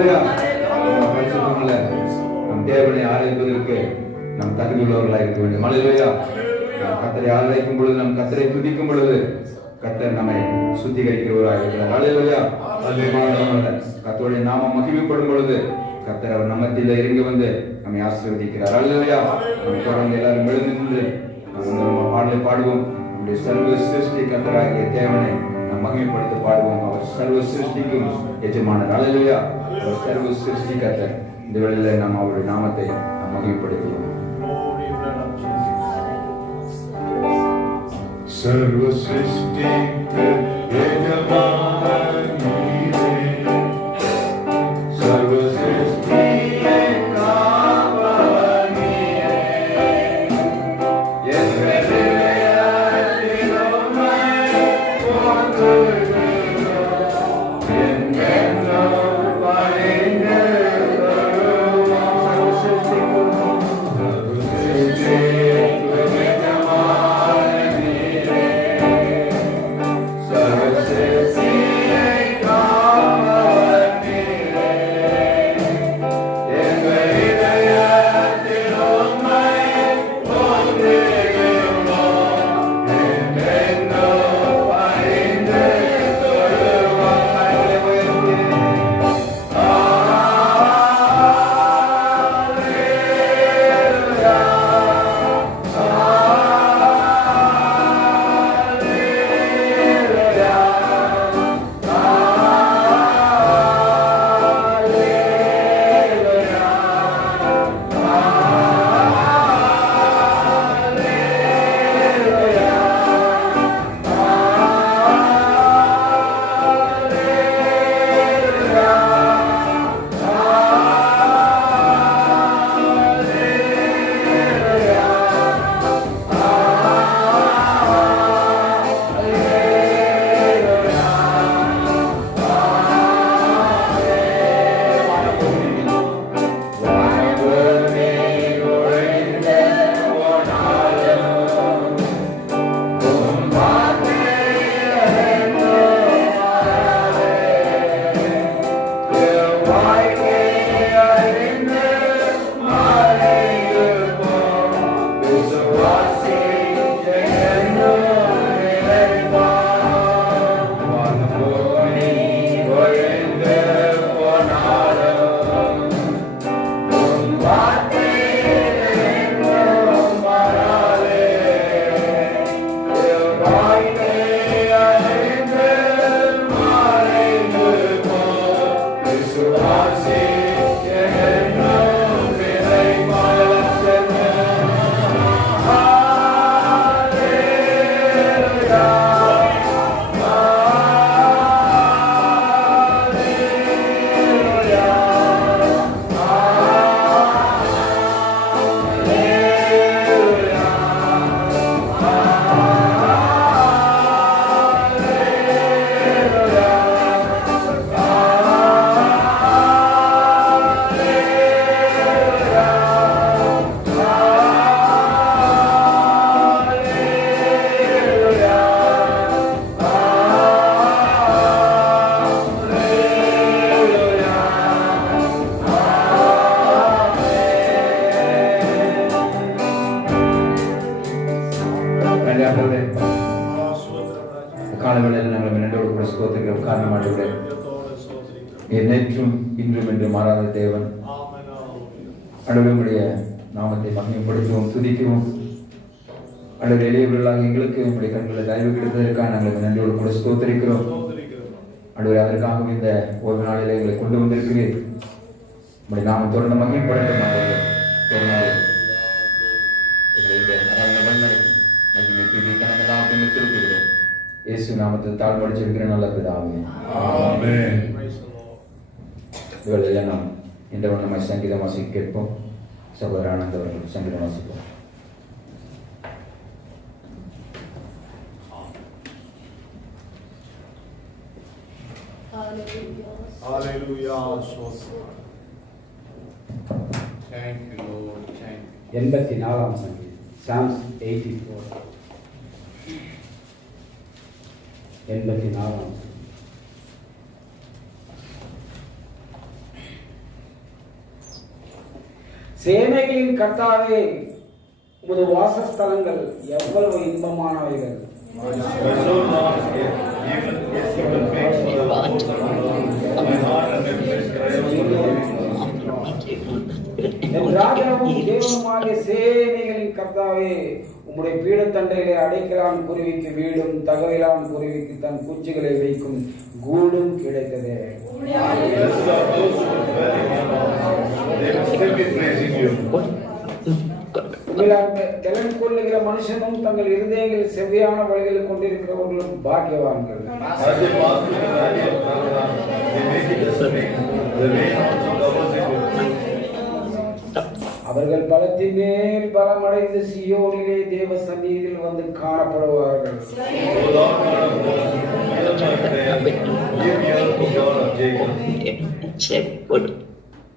அல்லேலூயா. பரிசுத்தமுள்ள நம் தேவனை ஆராதிப்பதற்கு நம் தகுதி உள்ளவர்களாக இருக்க வேண்டும். அல்லேலூயா. கர்த்தரை ஆராதிக்கும் பொழுது, நம் கர்த்தரை துதிக்கும் பொழுது கர்த்தர் நம்மை சுத்திகரிக்கிறவராக இருக்கிறார். அல்லேலூயா. கர்த்தருடைய நாமம் மகிமைப்படும் பொழுது கர்த்தர் அவர் நம்மத்தில இறங்கி வந்து நம்மை ஆசீர்வதிக்கிறார். அல்லேலூயா. நம்ம தொடர்ந்து எல்லாரும் எழுந்து நின்று நம்ம பாடலை பாடுவோம். நம்முடைய சர்வ சிருஷ்டி கர்த்தராகிய தேவனை நாம் மகிமைப்படுத்த பாடுவோம். அவர் சர்வ சிருஷ்டிக்கும் எஜமானர். அல்லேலூயா. அவர் சர்வ சிருஷ்டி கர்த்தர். இந்த வேளையில நாம் அவருடைய நாமத்தை நாம் மகிமைப்படுத்துவோம். सर्व सृष्टि यजमान नीरे, सर्व सृष्टि कावन नीरे, यस्वे दिलो में कोतुलो, यन्नो पारिंदे करुवा, सर्व सृष्टि காலவேளையில் நாங்கள் இரண்டோடு கூட ஸ்தோத்திரிக்கிறோம். காரணமானவரே, நேற்றும் இன்றும் என்று மாறாத தேவன். ஆண்டவருடைய நாமத்தை மகிமைப்படுத்துவோம், துதிக்கிறோம். ஆண்டவர் எளியவர்களாக எங்களுக்கு உங்களுடைய கண்களை தயவு கிடைத்ததற்காக நாங்கள் நன்றியோடு கூட ஸ்தோத்திரிக்கிறோம். ஆண்டவர், அதற்காக இந்த ஒரு நாளில் எங்களை கொண்டு வந்திருக்கிறேன். உங்களுடைய நாமம் தொடர்ந்து மகிமைப்படுத்த மாட்டேன். இயேசு நாமத்தில் தாழ்வடைச்சிருக்கிற நல்ல பிதாவே, ஆமென். இவர்கள் நாம் இன்று நம்ம சங்கீதம் வாசிக்க கேட்போம். சகோதர ஆனந்த் அவர்கள் சங்கீதம் வாசிப்போம். Hallelujah. Thank you, Lord. Thank you. 84ஆம் சங்கீதம், Psalms 84. 84ஆம் சேனைகளின் கர்த்தாவே, உமது வாசஸ்தலங்கள் எவ்வளவு இன்பமானவைகள். ராஜாவும் தேவனுமாகிய சேனைகளின் கர்த்தாவே, உம்முடைய பீடத்தண்டையிலே அடைக்கலான் குருவிக்கு வீடும், தகவலான் குருவிக்கு தன் குஞ்சுகளை வைக்கும் கூடும் கிடைத்ததே. கலன் கொள்ளுகிற மனுஷனும் தங்கள் இருதயங்களில் செவ்வையான வழிகளை கொண்டிருக்கிறவர்களும் பாக்கியவான்கள். அவர்கள் பலத்தின் மேல் பலமடைந்து சியோனிலே தேவ சந்நிதியில் வந்து காணப்படுவார்கள்.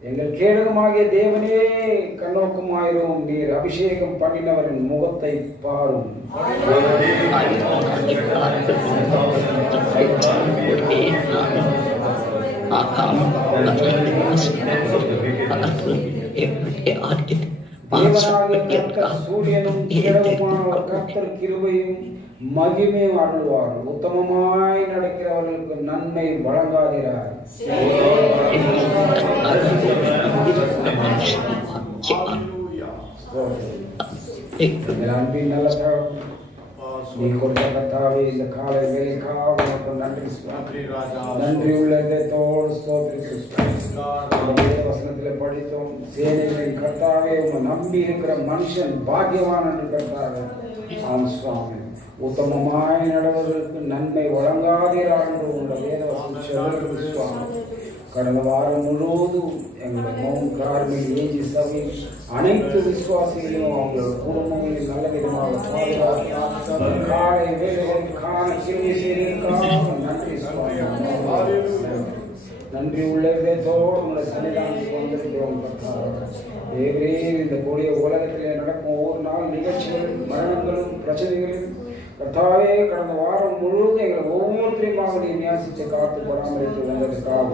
எங்கள் கேடகமாகிய தேவனே, கண்ணோக்கமாயிரும். நீர் அபிஷேகம் பண்ணினவரின் முகத்தை பாரும். சூரியனும் கர்த்தர் கிருபையும் மகிமையும் அருள்வார். உத்தமமாய் நடக்கிறவர்களுக்கு நன்மை வழங்காதிரார். அன்பின் நல்ல நீ கொடுத்த கர்த்தாவே, இந்த காலை வேலைக்காக உனக்கு நன்றி. நன்றி உள்ள இதயத்தோடு வசனத்தில் படித்தோம். சேனைகளின் கர்த்தாவே, உங்க நம்பி இருக்கிற மனுஷன் பாக்கியவான் என்று கர்த்தாவே. ஆம் சுவாமி, உத்தமமாய் நடவதற்கு நன்மை வழங்காதீரார் என்று உங்கள் வேதவசனம் சொல்லுகிறது சுவாமி. கடந்த வாரம் முழுவதும் எங்கள் மௌன் கார்மில் ஏஜி சபை அனைத்து விசுவாசிகளையும் அவங்களோட குடும்பங்களில் நல்ல விதமாக பாதுகாத்து காலை வேலைகளுக்கான கிருபை செய்ததற்காக நன்றி சுவாமி. நன்றி உள்ளதோடு உங்களை சன்னிதானத்துக்கு வந்திருக்கிறோம். இந்த கூடிய உலகத்திலே நடக்கும் ஒவ்வொரு நாள் நிகழ்ச்சிகளும் மரணங்களும் பிரச்சனைகளும் கர்த்தாவே, கடந்த வாரம் முழுவதும் எங்களை ஒவ்வொருத்தரையும் நீ நேசித்து காத்து பராமரித்து வந்ததுக்காக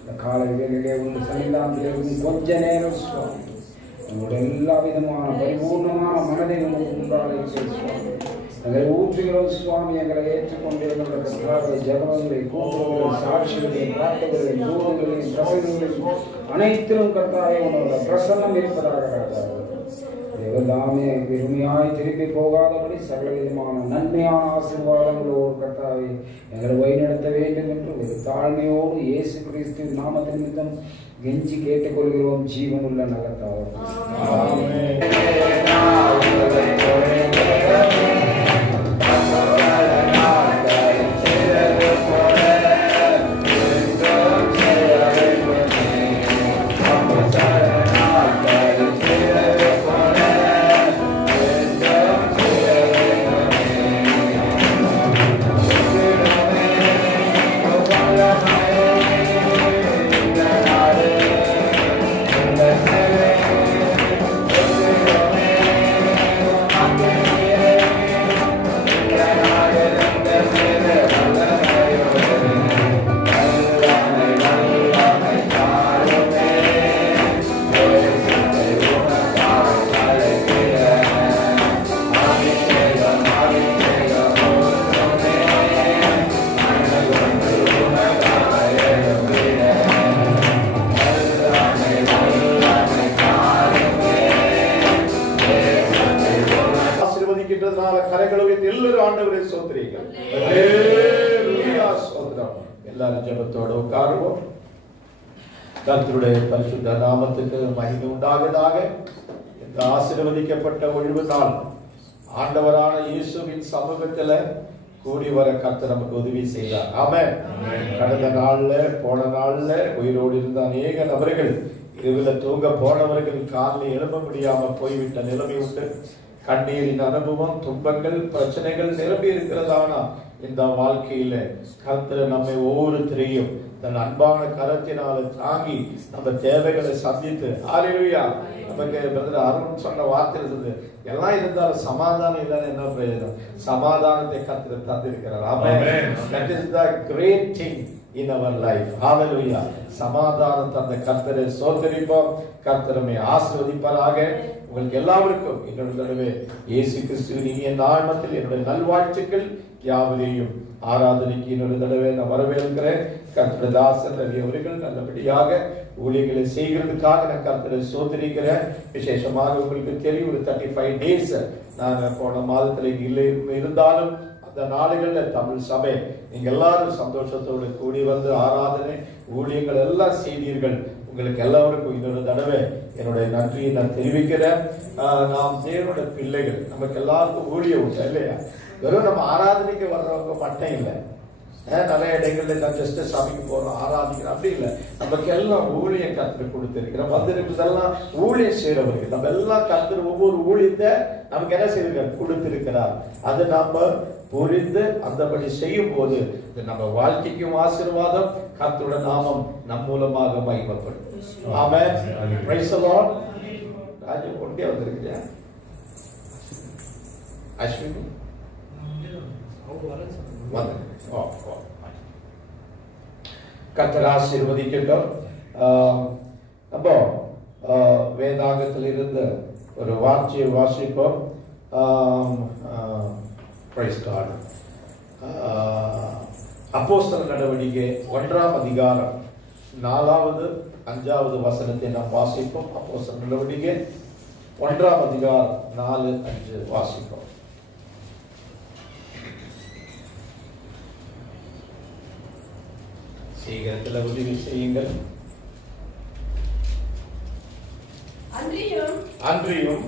இந்த காலை வேளையிலே உங்கள் சன்னிதானத்திலிருந்து கொஞ்ச நேரம் சுவாமி உங்களுடைய எல்லா விதமான பரிபூர்ணமான மனதை நமக்கு உண்டாக சுவாமி எங்களை ஊற்றுகிறோம் சுவாமி. எங்களை ஏற்றுக்கொண்டிருந்த ஜபங்களை, கூட்டுகளை, சாட்சிகளை, பிரார்த்தனைகளை, தூதங்களையும் சபைகளையும் அனைத்திலும் கர்த்தாவே உங்களோட பிரசன்னம் இருப்பதாக தேவதாமே பெருமையாய் திருப்பி போகாதபடி சகல விதமான நன்மையான ஆசீர்வாதங்களோடு கர்த்தாவே எங்களை வழிநடத்த வேண்டும் என்று ஒரு தாழ்மையோடு இயேசு கிறிஸ்துவின் நாமத்தின் நிமித்தம் கெஞ்சி கேட்டுக்கொள்கிறோம். ஜீவனுள்ள நல்ல தாவரம். எல்லாரும் ஜெபத்தோடு உட்காருவோம். கர்த்தருடைய பரிசுத்த நாமத்துக்கு மகிமை உண்டாவதாக. இந்த ஆசீர்வதிக்கப்பட்ட ஒழிவு நாள் ஆண்டவரான இயேசுவின் சமூகத்துல கூடி வர கர்த்தர் நமக்கு உதவி செய்தார். ஆமென். கடந்த நாள்ல போன நாள்ல உயிரோடு இருந்த அநேக நபர்கள், இரவுல தூங்க போனவர்கள் காலில் எழும்ப முடியாம போய்விட்ட நிலைமை உண்டு. கண்ணீரின் அனுபவம், துன்பங்கள், பிரச்சனைகள் நிரம்பி இருக்கிறதானா இந்த வாழ்க்கையில கர்த்தர் நம்மை ஒவ்வொருத்தரையும் தன் அன்பான கரத்தினால தாங்கி நம்ம தேவைகளை சந்தித்து ஹல்லேலூயா. நமக்கு பிரதர் அருண் சொன்ன வார்த்தை இருந்தது, எல்லாம் இருந்தாலும் சமாதானம் இல்லாத என்ன பிரயோஜனம்? சமாதானத்தை கர்த்தர் தந்திருக்கிறார். ஆமென். That is the great thing in our life. Hallelujah. சமாதானம் தந்த கர்த்தரை ஸ்தோத்திரிப்போம். கர்த்தரை ஆசீர்வதிப்பாராக. உங்களுக்கு எல்லாருக்கும் என்னுடைய இயேசு கிறிஸ்துவின் இனிய நாமத்தில் என்னுடைய நல்வாழ்த்துக்கள் யாவரையும் ஆராதனைக்கு இன்னொரு தடவை நான் வரவேற்கிறேன். கர்த்தர் தாசன் ரவி அவர்கள் நல்லபடியாக ஊழியர்களை செய்கிறதுக்காக நான் கர்த்தரை ஸ்தோத்திரிக்கிறேன். விசேஷமாக உங்களுக்கு தெரியும், ஒரு 35 days நான் போன மாதத்தில் இல்லை இருந்தாலும் அந்த நாடுகள்ல தமிழ் சபை நீங்க எல்லாரும் சந்தோஷத்தோடு கூடி வந்து ஆராதனை ஊழியங்கள் எல்லாம் செய்தீர்கள். உங்களுக்கு எல்லாருக்கும் இன்னொரு தடவை என்னுடைய நன்றியை நான் தெரிவிக்கிறேன். நாம் தேவனுடைய பிள்ளைகள், நமக்கு எல்லாருக்கும் ஊழியம் உண்டு இல்லையா? வெறும் நம்ம ஆராதனைக்கு வர்றவங்க மட்டும் இல்லை, நிறைய இடங்கள்ல நான் ஜஸ்ட் சபைக்கு போறோம் ஆராதிக்கிறோம் அப்படி இல்லை. நமக்கு எல்லாம் ஊழியம் கர்த்தர் கொடுத்திருக்கிறோம். வந்திருக்கிறதெல்லாம் ஊழியம் செய்யறவர்கள் நம்ம எல்லாம் கர்த்தர் ஒவ்வொரு ஊழியத்தை நமக்கு என்ன செய்திருக்கார்? கொடுத்திருக்கிறார். அதை நாம புரிந்து அந்தபடி செய்யும் போது நம்ம வாழ்க்கைக்கும் ஆசீர்வாதம், கர்த்தருடைய நாமம் நம் மூலமாக மகிமைப்படும். Amen. Praise the Lord. Raju ஒண்டே வந்திருக்கியா? அஸ்வினி கர்த்தர் ஆசீர்வதிக்கட்டும். நம்ம வேதாகத்தில் இருந்து ஒரு வார்த்தையை வாசிப்போம். Praise God. அப்போஸ்தலர் நடவடிக்கை 1ஆம் அதிகாரம் 4வது 5வது வசனத்தை நாம் வாசிப்போம். அப்போஸ்தலர் நடவடிக்கை 1ஆம் அதிகாரம் 4, 5 வாசிப்போம். சீக்கிரத்தில் உதவி செய்யுங்கள். அன்றியும்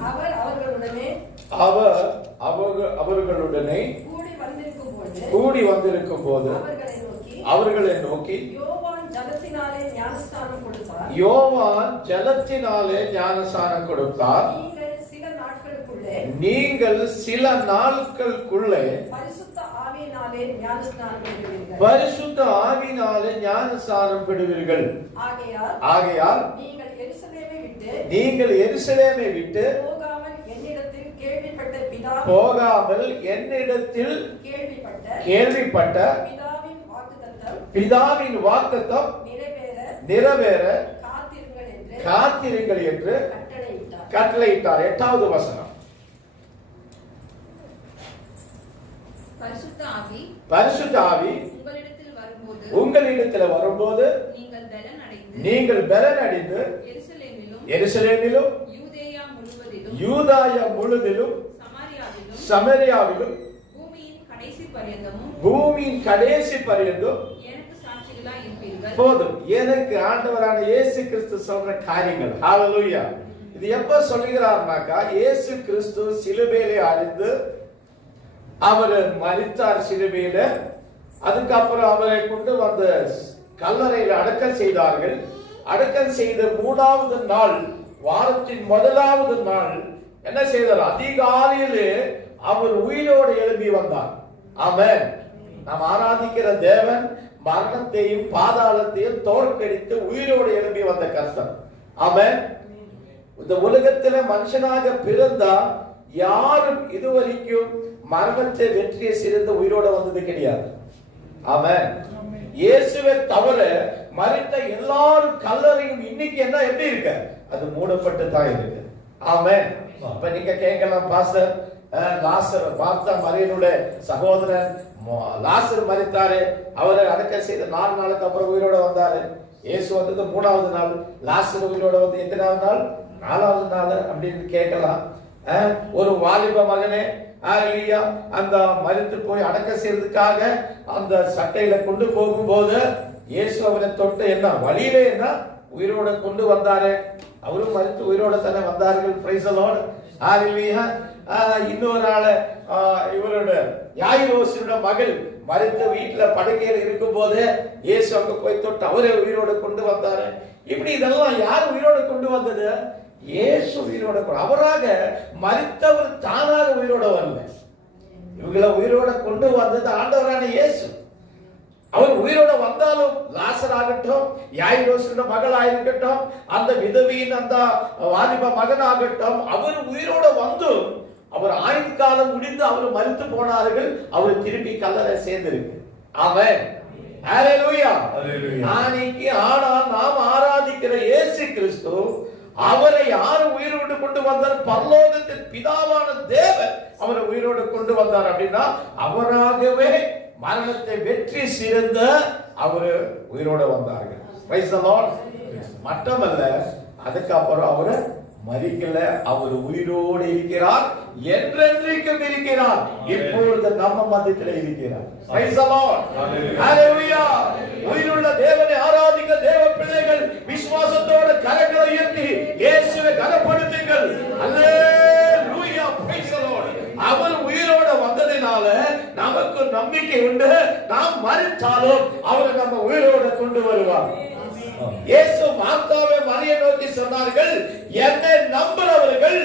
அவர் அவர்களுடனே கூடி வந்திருக்கும் போது அவர்களை நோக்கி யோவான் ஜலத்தினாலே ஞானஸ்நானம் கொடுத்தார். நீங்கள் சில நாட்களுக்குள்ளே பரிசுத்த ஆவியினாலே ஞானஸ்நானம் பெறுவீர்கள். ஆகையால் நீங்கள் எருசலேமை விட்டு போகாமல் என்னிடத்தில் கேள்விப்பட்ட பிதாவின் வாக்குத்தத்தம் நிறைவேற காத்திருங்கள் என்று கட்டளையிட்டார். 8வது வசனம். பரிசுத்த ஆவி உங்களிடத்தில் வரும்போது நீங்கள் பலன் அடைந்து எருசலேமிலும் யூதாயா முழுவதிலும் சமரியாவிலும் பூமியின் கடைசி பரியந்தம் போதும். எனக்கு ஆண்டவரான இயேசு கிறிஸ்து சொல்ற காரியங்கள். ஹல்லேலூயா. இது எப்ப சொல்லுகிறார்னாக்கா, இயேசு கிறிஸ்து சிலுவையிலே அறைந்து அவர் மரித்தார் சிலுவையில. அதுக்கப்புறம் அவரை கொண்டு வந்து கல்லறையில் அடக்கம் செய்தார்கள். அடக்கம் செய்த 3வது நாள், வாரத்தின் 1வது நாள் என்ன செய்தார்? அதிகாலையிலே அவர் உயிரோடு எழும்பி வந்தார். ஆமென். நாம் ஆராதிக்கிற தேவன் மரணத்தையும் பாதாளத்தையும் தோற்கடித்து உயிரோடு எழும்பி வந்த கர்த்தர். ஆமென். இந்த உலகத்துல மனுஷனாக பிறந்தா யாரும் இதுவரைக்கும் மரணத்தை வெற்றியை சிறந்த உயிரோட வந்தது கிடையாது. ஆமென். இயேசுவை தவிர மரித்த எல்லாரும் கல்லறையும் இன்னைக்கு என்ன எப்படி இருக்கு? அது மூடப்பட்டு தான் இருக்கு. ஆமென். இப்ப நீங்க கேட்கலாம், பாஸ்டர் லாசர் மார்த்தா மரியனுடைய சகோதரன் லாசர் மரித்தாரு, அவரை அடக்கம் செய்த 4 நாளுக்கு அப்புறம் உயிரோட வந்தாரு. இயேசு வந்தது 3வது நாள், லாசர் உயிரோட வந்து எத்தனாவது நாள்? 4வது நாள் அப்படின்னு கேட்கலாம். ஒரு வாலிப மகனே அந்த மரித்து போய் அடக்கம் செய்யறதுக்காக அந்த சட்டையில கொண்டு போகும்போது இயேசு அவரை தொட்டு என்ன வழியில என்ன உயிரோட கொண்டு வந்தாரு. அவரும் மரித்து உயிரோட தானே வந்தார்கள். Praise the Lord. ஹல்லேலூயா. இன்னொரு ஆளு இவரோட யாயிரோசியோட மகள் மரித்து வீட்டுல படுக்கையில் இருக்கும் போது இயேசு அங்க போய் தொட்டு அவரை உயிரோட கொண்டு வந்தாரு. இப்படி இதெல்லாம் யார் உயிரோட கொண்டு வந்தது? இயேசு உயிரோட. அவராக மரித்தவர் தானாக உயிரோட வரல. இவங்களை உயிரோட கொண்டு வந்தது ஆண்டவரான இயேசு. அவர் உயிரோட வந்தாலும் லாசர் ஆகட்டும், யாயிரோசின் மகள் ஆயிருக்கட்டும், அந்த விதவியின் அந்த வாலிப மகன் ஆகட்டும், அவர் உயிரோட வந்து அவர் ஆயுள் காலம் முடிந்து அவர் மரித்து போனார்கள். அவர் திருப்பி கல்லறை சேர்ந்திருக்கு. அவன் அன்னைக்கு ஆனால் நாம் ஆராதிக்கிற இயேசு கிறிஸ்து, அவரை யாரு உயிரோடு கொண்டு வந்தார்? பரலோகத்தின் பிதாவான தேவன் அவரை உயிரோடு கொண்டு வந்தார். அப்படின்னா அவராகவே மரணத்தை வெற்றி சிறந்த அவரு உயிரோட வந்தார்கள். Praise the Lord. மட்டுமல்ல, அதுக்கப்புறம் அவரு மரிக்கல, அவர் உயிரோடு இருக்கிறார், என்றென்றைக்கும் இருக்கிறார், இப்பொழுது நம்ம மத்தியிலே இருக்கிறார். Praise the Lord. ஹalleluya. உயிருள்ள தேவனை ஆராதிக்க தேவ பிள்ளைகள் விசுவாசத்தோட கரங்களை உயர்த்தி இயேசுவை கனப்படுத்துங்கள். ஹalleluya. Price the Lord. அவர் உயிரோட வந்ததினால நமக்கு நம்பிக்கை உண்டு. நாம் மரித்தாலும் அவர் நம்ம உயிரோட கொண்டு வருவார். இயேசு மார்த்தாவை மரியை நோக்கி சொன்னார்கள், என்னை நம்புறவர்கள்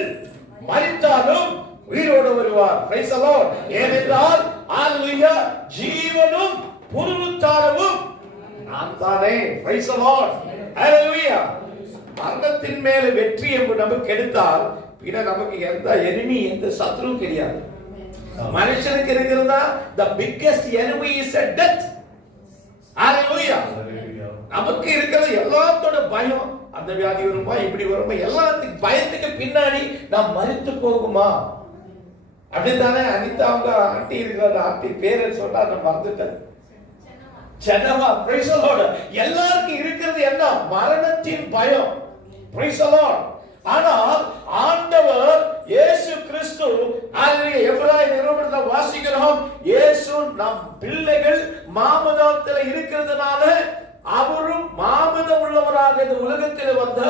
மரித்தாலும் உயிரோடு வருவார். Praise the Lord. ஏனென்றால் ஹalleluya, ஜீவனும் புனருத்தானமும் நான் தானே. Praise the Lord. ஹalleluya. மரணத்தின் மேல வெற்றி நமக்கு எடுத்தால் பின்ன நமக்கு எந்த எனிமி, எந்த சத்ருவும் கிடையாது. மனுஷனுக்கு இருக்கிறதா the biggest enemy is a death. ஹalleluya. நமக்கு இருக்கிற எல்லாத்தோட பயம், அந்த வியாதி வருமா, இப்படி வருமா, எல்லாத்துக்கும் பயத்துக்கு பின்னாடி நாம் மரித்து போகுமா? அப்படித்தானே அனிதா அவங்க ஆண்டி இருக்கிற ஆண்டி பேரை சொன்னா நான் மறந்துட்டேன். சென்னவா. Praise the Lord. எல்லாருக்கும் இருக்கிறது என்ன? மரணத்தின் பயம். Praise the Lord. ஆனால் ஆண்டவர் இயேசு கிறிஸ்து, எபிரேயர் நிருபத்தில் வாசிக்கிறோம், இயேசு நம் பிள்ளைகள் மாமதத்தில் இருக்கிறதுனால அவரும் மாமிதம் உள்ளவராக இந்த உலகத்தில் வந்த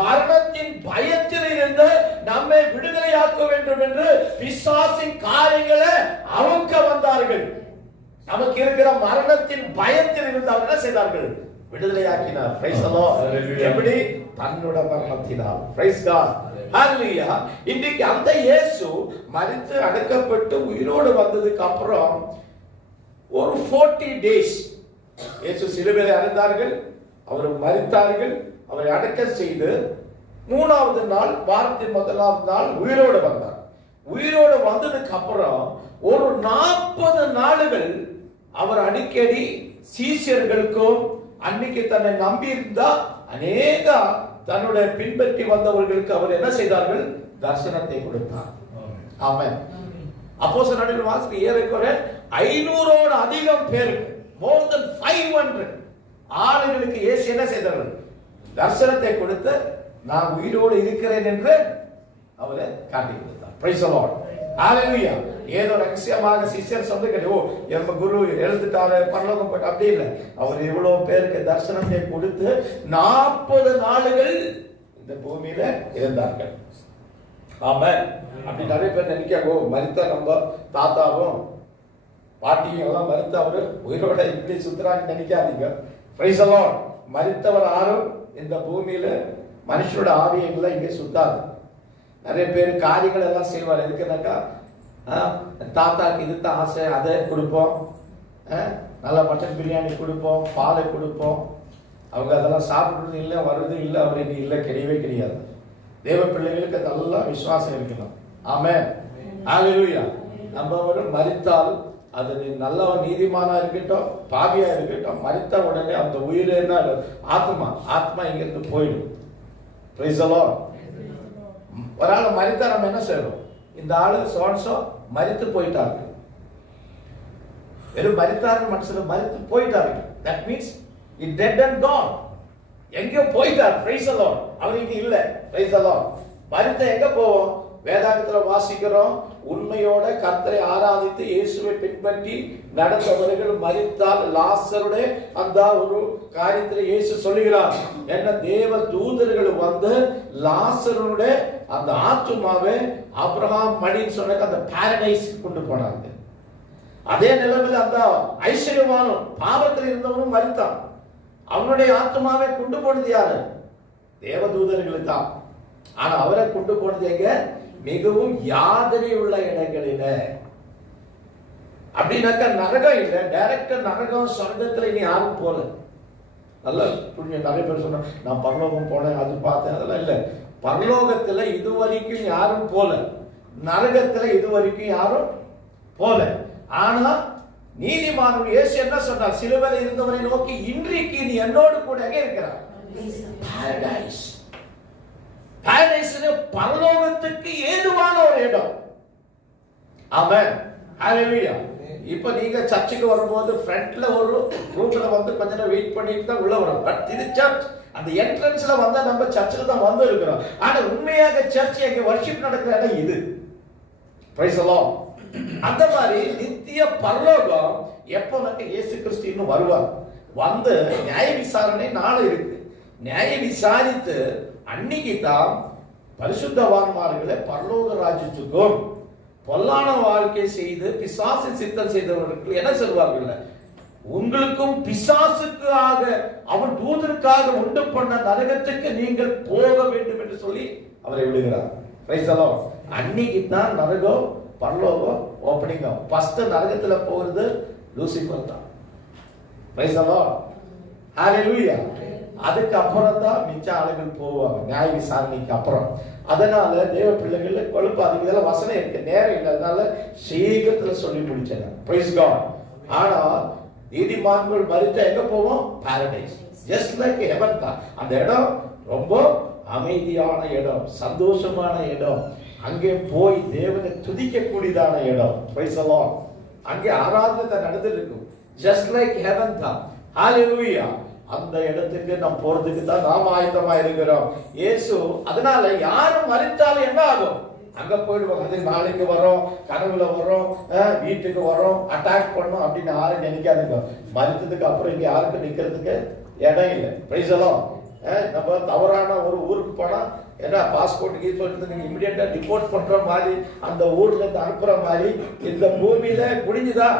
மரணத்தின் பயத்தில் இருந்து நம்மை விடுதலையாக்க வேண்டும் என்று பிசாசின் காரியங்களை அவுக்க வந்தார்கள். நமக்கு இருக்கிற மரணத்தின் பயத்தில் இருந்து அவர் என்ன செய்தார்கள்? விடுதலையாக்கினார். Praise the Lord. எப்படி? தன்னோட மரணத்தினால். Price God. ஹalleluya. இன்னைக்கு அந்த இயேசு மரித்து அடக்கப்பட்டு உயிரோடு வந்ததுக்கு அப்புறம் ஒரு 40 டேஸ் இயேசு சிலுவையிலே அறைந்தார்கள், அவர் மரித்தார்கள், அவரை அடக்கம் செய்து 3வது நாள், வாரத்தின் முதலாவது நாள் உயிரோடு வந்தார். உயிரோடு வந்ததுக்கு அப்புறம் ஒரு 40 நாளுகள் அவர் அடிக்கடி சீஷர்களுக்கும் அன்னைக்கு தன்னை நம்பி இருந்தா அநேக தன்னுடைய பின்பற்றி வந்தவர்களுக்கு அவர் என்ன செய்தார்கள்? தரிசனத்தை கொடுத்தார். ஆமென். அப்போஸ்தலர் நடவடிக்கைகள் வாசிக்க ஏறக்குறைய 500ஓட அதிகம் பேருக்கு, more than 500 ஆளுகளுக்கு இயேசு என்ன செய்தார்கள்? தரிசனத்தை கொடுத்து நான் உயிரோடு இருக்கிறேன் என்று அவரை காட்டி கொடுத்தார். Praise the Lord. ஹalleluya. ஏதோ ரகசியமாக சிஷ்யர் சொந்தங்களே, ஓ நம்ம குரு எழுந்துட்டாரு பரலோகம் போயிட்டு, அப்படி இல்லை. அவர் இவ்வளவு பேருக்கு தரிசனத்தை கொடுத்து 40 நாளுகள் இந்த பூமியில இருந்தார்கள். ஆமென். அப்படி நிறைய பேர் நினைக்காங்க, ஓ மரித்த நம்ம தாத்தாவும் பாட்டியும் எல்லாம் மரித்த அவரு உயிரோட இப்படி சுத்துறான்னு நினைக்காதீங்க. Price the Lord. மரித்தவர் யாரும் இந்த பூமியில மனுஷனோட ஆவியங்களை இங்கே சுத்தாது. நிறைய பேர் காரியங்கள் எல்லாம் செய்வார். எதுக்குனாக்கா, தாத்தாக்கு இதுதான் ஆசை, அதை கொடுப்போம், நல்ல மட்டன் பிரியாணி கொடுப்போம், பாலை கொடுப்போம். அவங்க அதெல்லாம் சாப்பிடுறது இல்லை, வருது இல்லை அப்படின்னு இல்லை, கிடையவே கிடையாது. தேவ பிள்ளைகளுக்கு அதெல்லாம் விசுவாசம் இருக்கணும். ஆமென். ஹalleluya. நம்ம மரித்தால் அது நல்லவன் நீதிமானா இருக்கட்டும், பாவியா இருக்கட்டும், மரித்த உடனே அந்த உயிர் என்ன, ஆத்மா இங்கிருந்து போயிடும். Price the Lord. ஒரு ஆள் மரித்தா நம்ம என்ன செய்யறோம்? இந்த ஆளு சோன்சோ மரித்து போயிட்டாரு. வெறும் மரித்தாரு மனசுல மரித்து போயிட்டாரு. That means he dead and gone. எங்க போயிட்டார்? Price the Lord. அவர் இங்க இல்ல. Price the Lord. மரித்த எங்க போவோம்? வேதாகமத்துல வாசிக்கிறோம், உண்மையோட கர்த்தரை ஆராதித்து இயேசுவை பின்பற்றி நடந்தவர்கள் மரித்தால் லாசருடைய அந்த ஒரு காரியத்தில் இயேசு சொல்லுகிறார், என்ன தேவ தூதர்கள் வந்து லாசருடைய அந்த ஆத்துமாவை ஆபிரகாம் மடின்னு சொன்ன அந்த பாரடைஸ் கொண்டு போனாங்க. அதே நிலைமையில் அந்த ஐஸ்வர்யவானும் பாவத்தில் இருந்தவனும் மரித்தான். அவனுடைய ஆத்மாவை கொண்டு போனது யாரு? தேவ தூதர்களுக்கு தான். ஆனா அவரை கொண்டு போனது எங்க? மிகவும் யாதனை உள்ள இடங்களில. அப்படின்னாக்கா நரகம் இல்லை, டைரக்டா நரகம் சொர்க்கத்துல இனி யாரும் போல. நல்லா புரிஞ்சு. நிறைய பேர் சொன்ன நான் பரலோகம் போனேன், அது பார்த்தேன், அதெல்லாம் இல்லை. பரலோகத்துல இதுவரைக்கும் யாரும் போல, நரகத்துல இதுவரைக்கும் யாரும் போல. ஆனா நீதிமான் இயேசு என்ன சொன்னார்? சிலுவையில் இருந்தவரை நோக்கி, இன்றைக்கு நீ என்னோடு கூட எங்க இருக்கிறார்? பாரடைஸ். பாரடைஸ் பரலோகத்துக்கு ஏதுவான ஒரு இடம். ஆமென். ஹalleluya. இப்ப நீங்க சர்ச்சுக்கு வரும்போது ஃப்ரண்ட்ல ஒரு ரூம்ல வந்து கொஞ்ச நேரம் வெயிட் பண்ணிட்டு தான் உள்ள வரோம். பட் இது சர்ச். அந்த என்ட்ரன்ஸ்ல வந்தா நம்ம சர்ச்சுக்கு தான் வந்து இருக்கிறோம். ஆனா உண்மையாக சர்ச் எங்க வர்ஷிப் நடக்கிற இடம் இது. Price the Lord. அந்த மாதிரி நித்திய பரலோகம் எப்ப வந்து இயேசு கிறிஸ்து இன்னும் வருவார். வந்து நியாய விசாரணை நாளை இருக்கு. நியாய விசாரித்து அன்னைக்கு தான் பரிசுத்தவான்மார்களை பரலோக ராஜ்யத்துக்கும் பொல்லான வாழ்க்கை செய்து பிசாசு சித்தம் செய்தவர்களுக்கு என்ன சொல்வார்கள்? உங்களுக்கும் பிசாசுக்காக அவன் தூதருக்காக உண்டு பண்ண நரகத்துக்கு நீங்கள் போக வேண்டும் என்று சொல்லி அவரை விடுகிறார். Price the Lord. அன்னைக்கு தான் நரகம் பரலோகம் ஓபனிங் ஆகும். ஃபர்ஸ்ட் நரகத்துல போறது லூசிபர் தான். Praise the Lord. ஹalleluya. அதுக்கு அப்புறம் தான் மிச்ச ஆளுகள் போவாங்க நியாய விசாரணைக்கு அப்புறம். அதனால தேவ பிள்ளைகள் கொழுப்பாதீங்க. இதெல்லாம் வசனம் இருக்கு, நேரம் இல்லை, அதனால சீக்கிரத்துல சொல்லி முடிச்சேன். Praise God. ஆனா நீதிமான்கள் மரித்தா எங்க போவோம்? பாரடைஸ். ஜஸ்ட் லைக் ஹெவன் தான். அந்த இடம் ரொம்ப அமைதியான இடம், சந்தோஷமான இடம். அங்கே போய் தேவனை துதிக்கக்கூடியதான இடம். Price the Lord. அங்கே ஆராதனை நடந்துட்டு இருக்கும். ஜஸ்ட் லைக் ஹெவன் தான். ஹalleluya. அந்த இடத்துக்கு நாம் போறதுக்கு தான் நாம் ஆயத்தமா இருக்கிறோம். இயேசு அதனால யாரும் மரித்தாலும் என்ன ஆகும்? அங்க போயிடுவாங்க. அது நாளைக்கு வரோம், கனவுல வரோம், வீட்டுக்கு வரோம், அட்டாக் பண்ணோம் அப்படின்னு யாரும் நினைக்காதுங்க. மரித்ததுக்கு அப்புறம் இங்க யாருக்கும் நிக்கிறதுக்கு இடம் இல்லை. Price the Lord. நம்ம தவறான ஒரு ஊருக்கு போனா என்ன பாஸ்போர்ட்டுக்கு சொல்லிட்டு இமிடியேட்டா ரிப்போர்ட் பண்ற மாதிரி, அந்த ஊர்ல இருந்து அனுப்புற மாதிரி இந்த பூமியில முடிஞ்சுதா?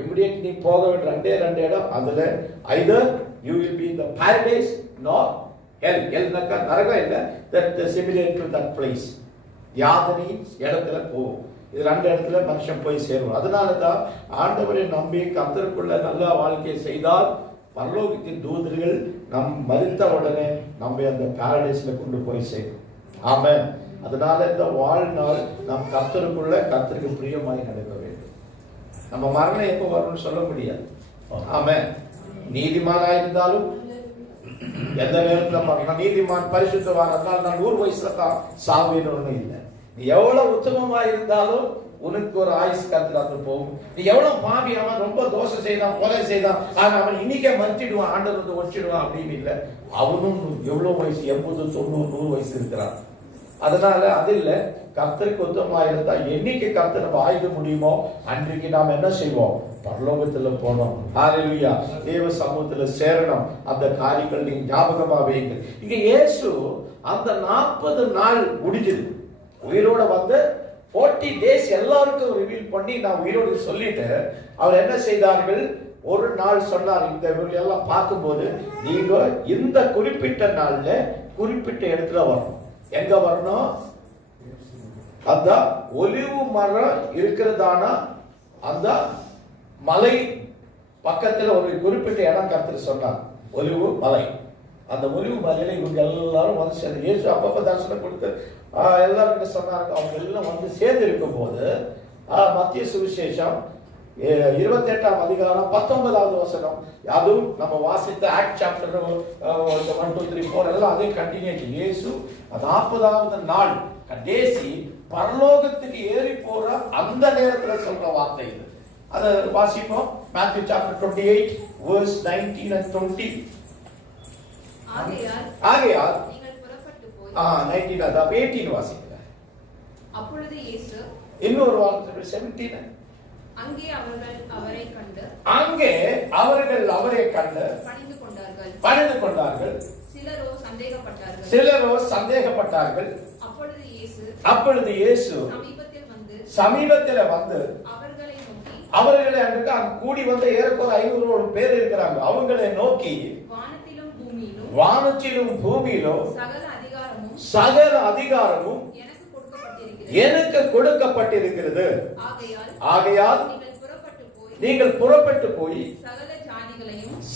இமிடியேட் நீ போக வேண்டிய ரெண்டே இடம். அதுல either you will be in the paradise nor hell. ஹெல்னாக்கா நரகம் இல்ல, that similar to that place. யாதனை இடத்துல போகும். இது ரெண்டு இடத்துல மனுஷன் போய் சேரும். அதனால தான் ஆண்டவரை நம்பி கர்த்தருக்குள்ள நல்ல வாழ்க்கையை செய்தால் பரலோகத்தின் தூதர்கள் நம் மரித்த உடனே நம்ம அந்த பாரடைஸ்ல கொண்டு போய் சேரும். ஆமென். அதனால இந்த வாழ்நாள் நம் கர்த்தருக்குள்ள கர்த்தருக்கு பிரியமாய் நடக்க வேண்டும். நம்ம மரணம் எப்போ வரும்னு சொல்ல முடியாது. ஆமென். நீதிமானா இருந்தாலும் எந்த நேரத்தில் மரணம். நீதிமான் பரிசுத்தவான் இருந்தால் நான் 100 வயசுல தான் சாவேன்னு இல்லை. நீ எவ்வளவு உத்தமமா இருந்தாலும் உனக்கு ஒரு ஆயுசு காத்து போகும். நீ எவ்வளவு பாவி, அவன் ரொம்ப தோஷம் செய்தான், கொலை செய்தான், ஆனா அவன் இன்னைக்கே மறிச்சிடுவான், ஆண்டவர் வந்து ஒழிச்சிடுவான் அப்படின்னு இல்லை. அவனும் எவ்வளவு வயசு 80, 90, 100 வயசு இருக்கிறான். அதனால அது இல்லை. கர்த்தருக்கு உத்தமமா இருந்தா என்னைக்கு கர்த்தர் நம்ம ஆயுத முடியுமோ அன்றைக்கு நாம் என்ன செய்வோம்? பரலோகத்துல போனோம். ஹalleluya. தேவ சமூகத்துல சேரணும். அந்த காரியங்கள் நீங்க ஞாபகமா வைங்க. இங்க இயேசு அந்த 40 நாள் முடிஞ்சது. உயிரோட வந்து 40 days எல்லாருக்கும் ரிவீல் பண்ணி நான் உயிரோடு சொல்லிட்டு அவர் என்ன செய்தார்கள்? ஒரு நாள் சொன்னார். இந்த எல்லாம் பார்க்கும்போது நீங்க இந்த குறிப்பிட்ட நாள்ல குறிப்பிட்ட இடத்துல வரணும். எங்க வரணும்? அந்த ஒலிவு மரம் இருக்கிறதான அந்த மலை பக்கத்துல ஒரு குறிப்பிட்ட இடம் கர்த்தர் சொன்னார். ஒலிவு மலை. அந்த ஒலிவு மலையில இவங்க எல்லாரும் வந்து சேர்ந்து இயேசு அப்பப்ப தரிசனம் கொடுத்து எல்லாரும் சொன்னாங்க. அவங்க எல்லாம் வந்து சேர்ந்து இருக்கும் போது மத்திய சுவிசேஷம் 28ஆம் அதிகாரம் 19வது வசனம், அதுவும் நம்ம வாசித்த ஆக்ட் சாப்டர் 1, 2, 3, 4 எல்லாம் அதே கண்டினியூட்டி. இயேசு 40வது நாள் கடைசி பரலோகத்துக்கு ஏறி போற அந்த நேரத்துல சொல்ற வார்த்தை இது. அதை வாசிப்போம். Matthew chapter 28 verse 19 and 20. ஆகையால் நீங்கள் புறப்பட்டு போய் 19 அத 18 வாசிங்க. அப்பொழுது இயேசு இன்னொரு வார்த்தை 17 அங்கே அவர்கள் அவரை கண்டு பணிந்து கொண்டார்கள். சிலரோ சந்தேகப்பட்டார்கள். அப்பொழுது இயேசு சமீபத்தில் வந்து அவர்களை அங்க கூடி வந்த ஏறக்குறைய 500 பேர் இருக்கிறாங்க. அவங்களை நோக்கி வானத்திலும் பூமியிலும் சகல அதிகாரமும் எனக்கு கொடுக்கப்பட்டிருக்கிறது. ஆகையால் நீங்கள் புறப்பட்டு போய்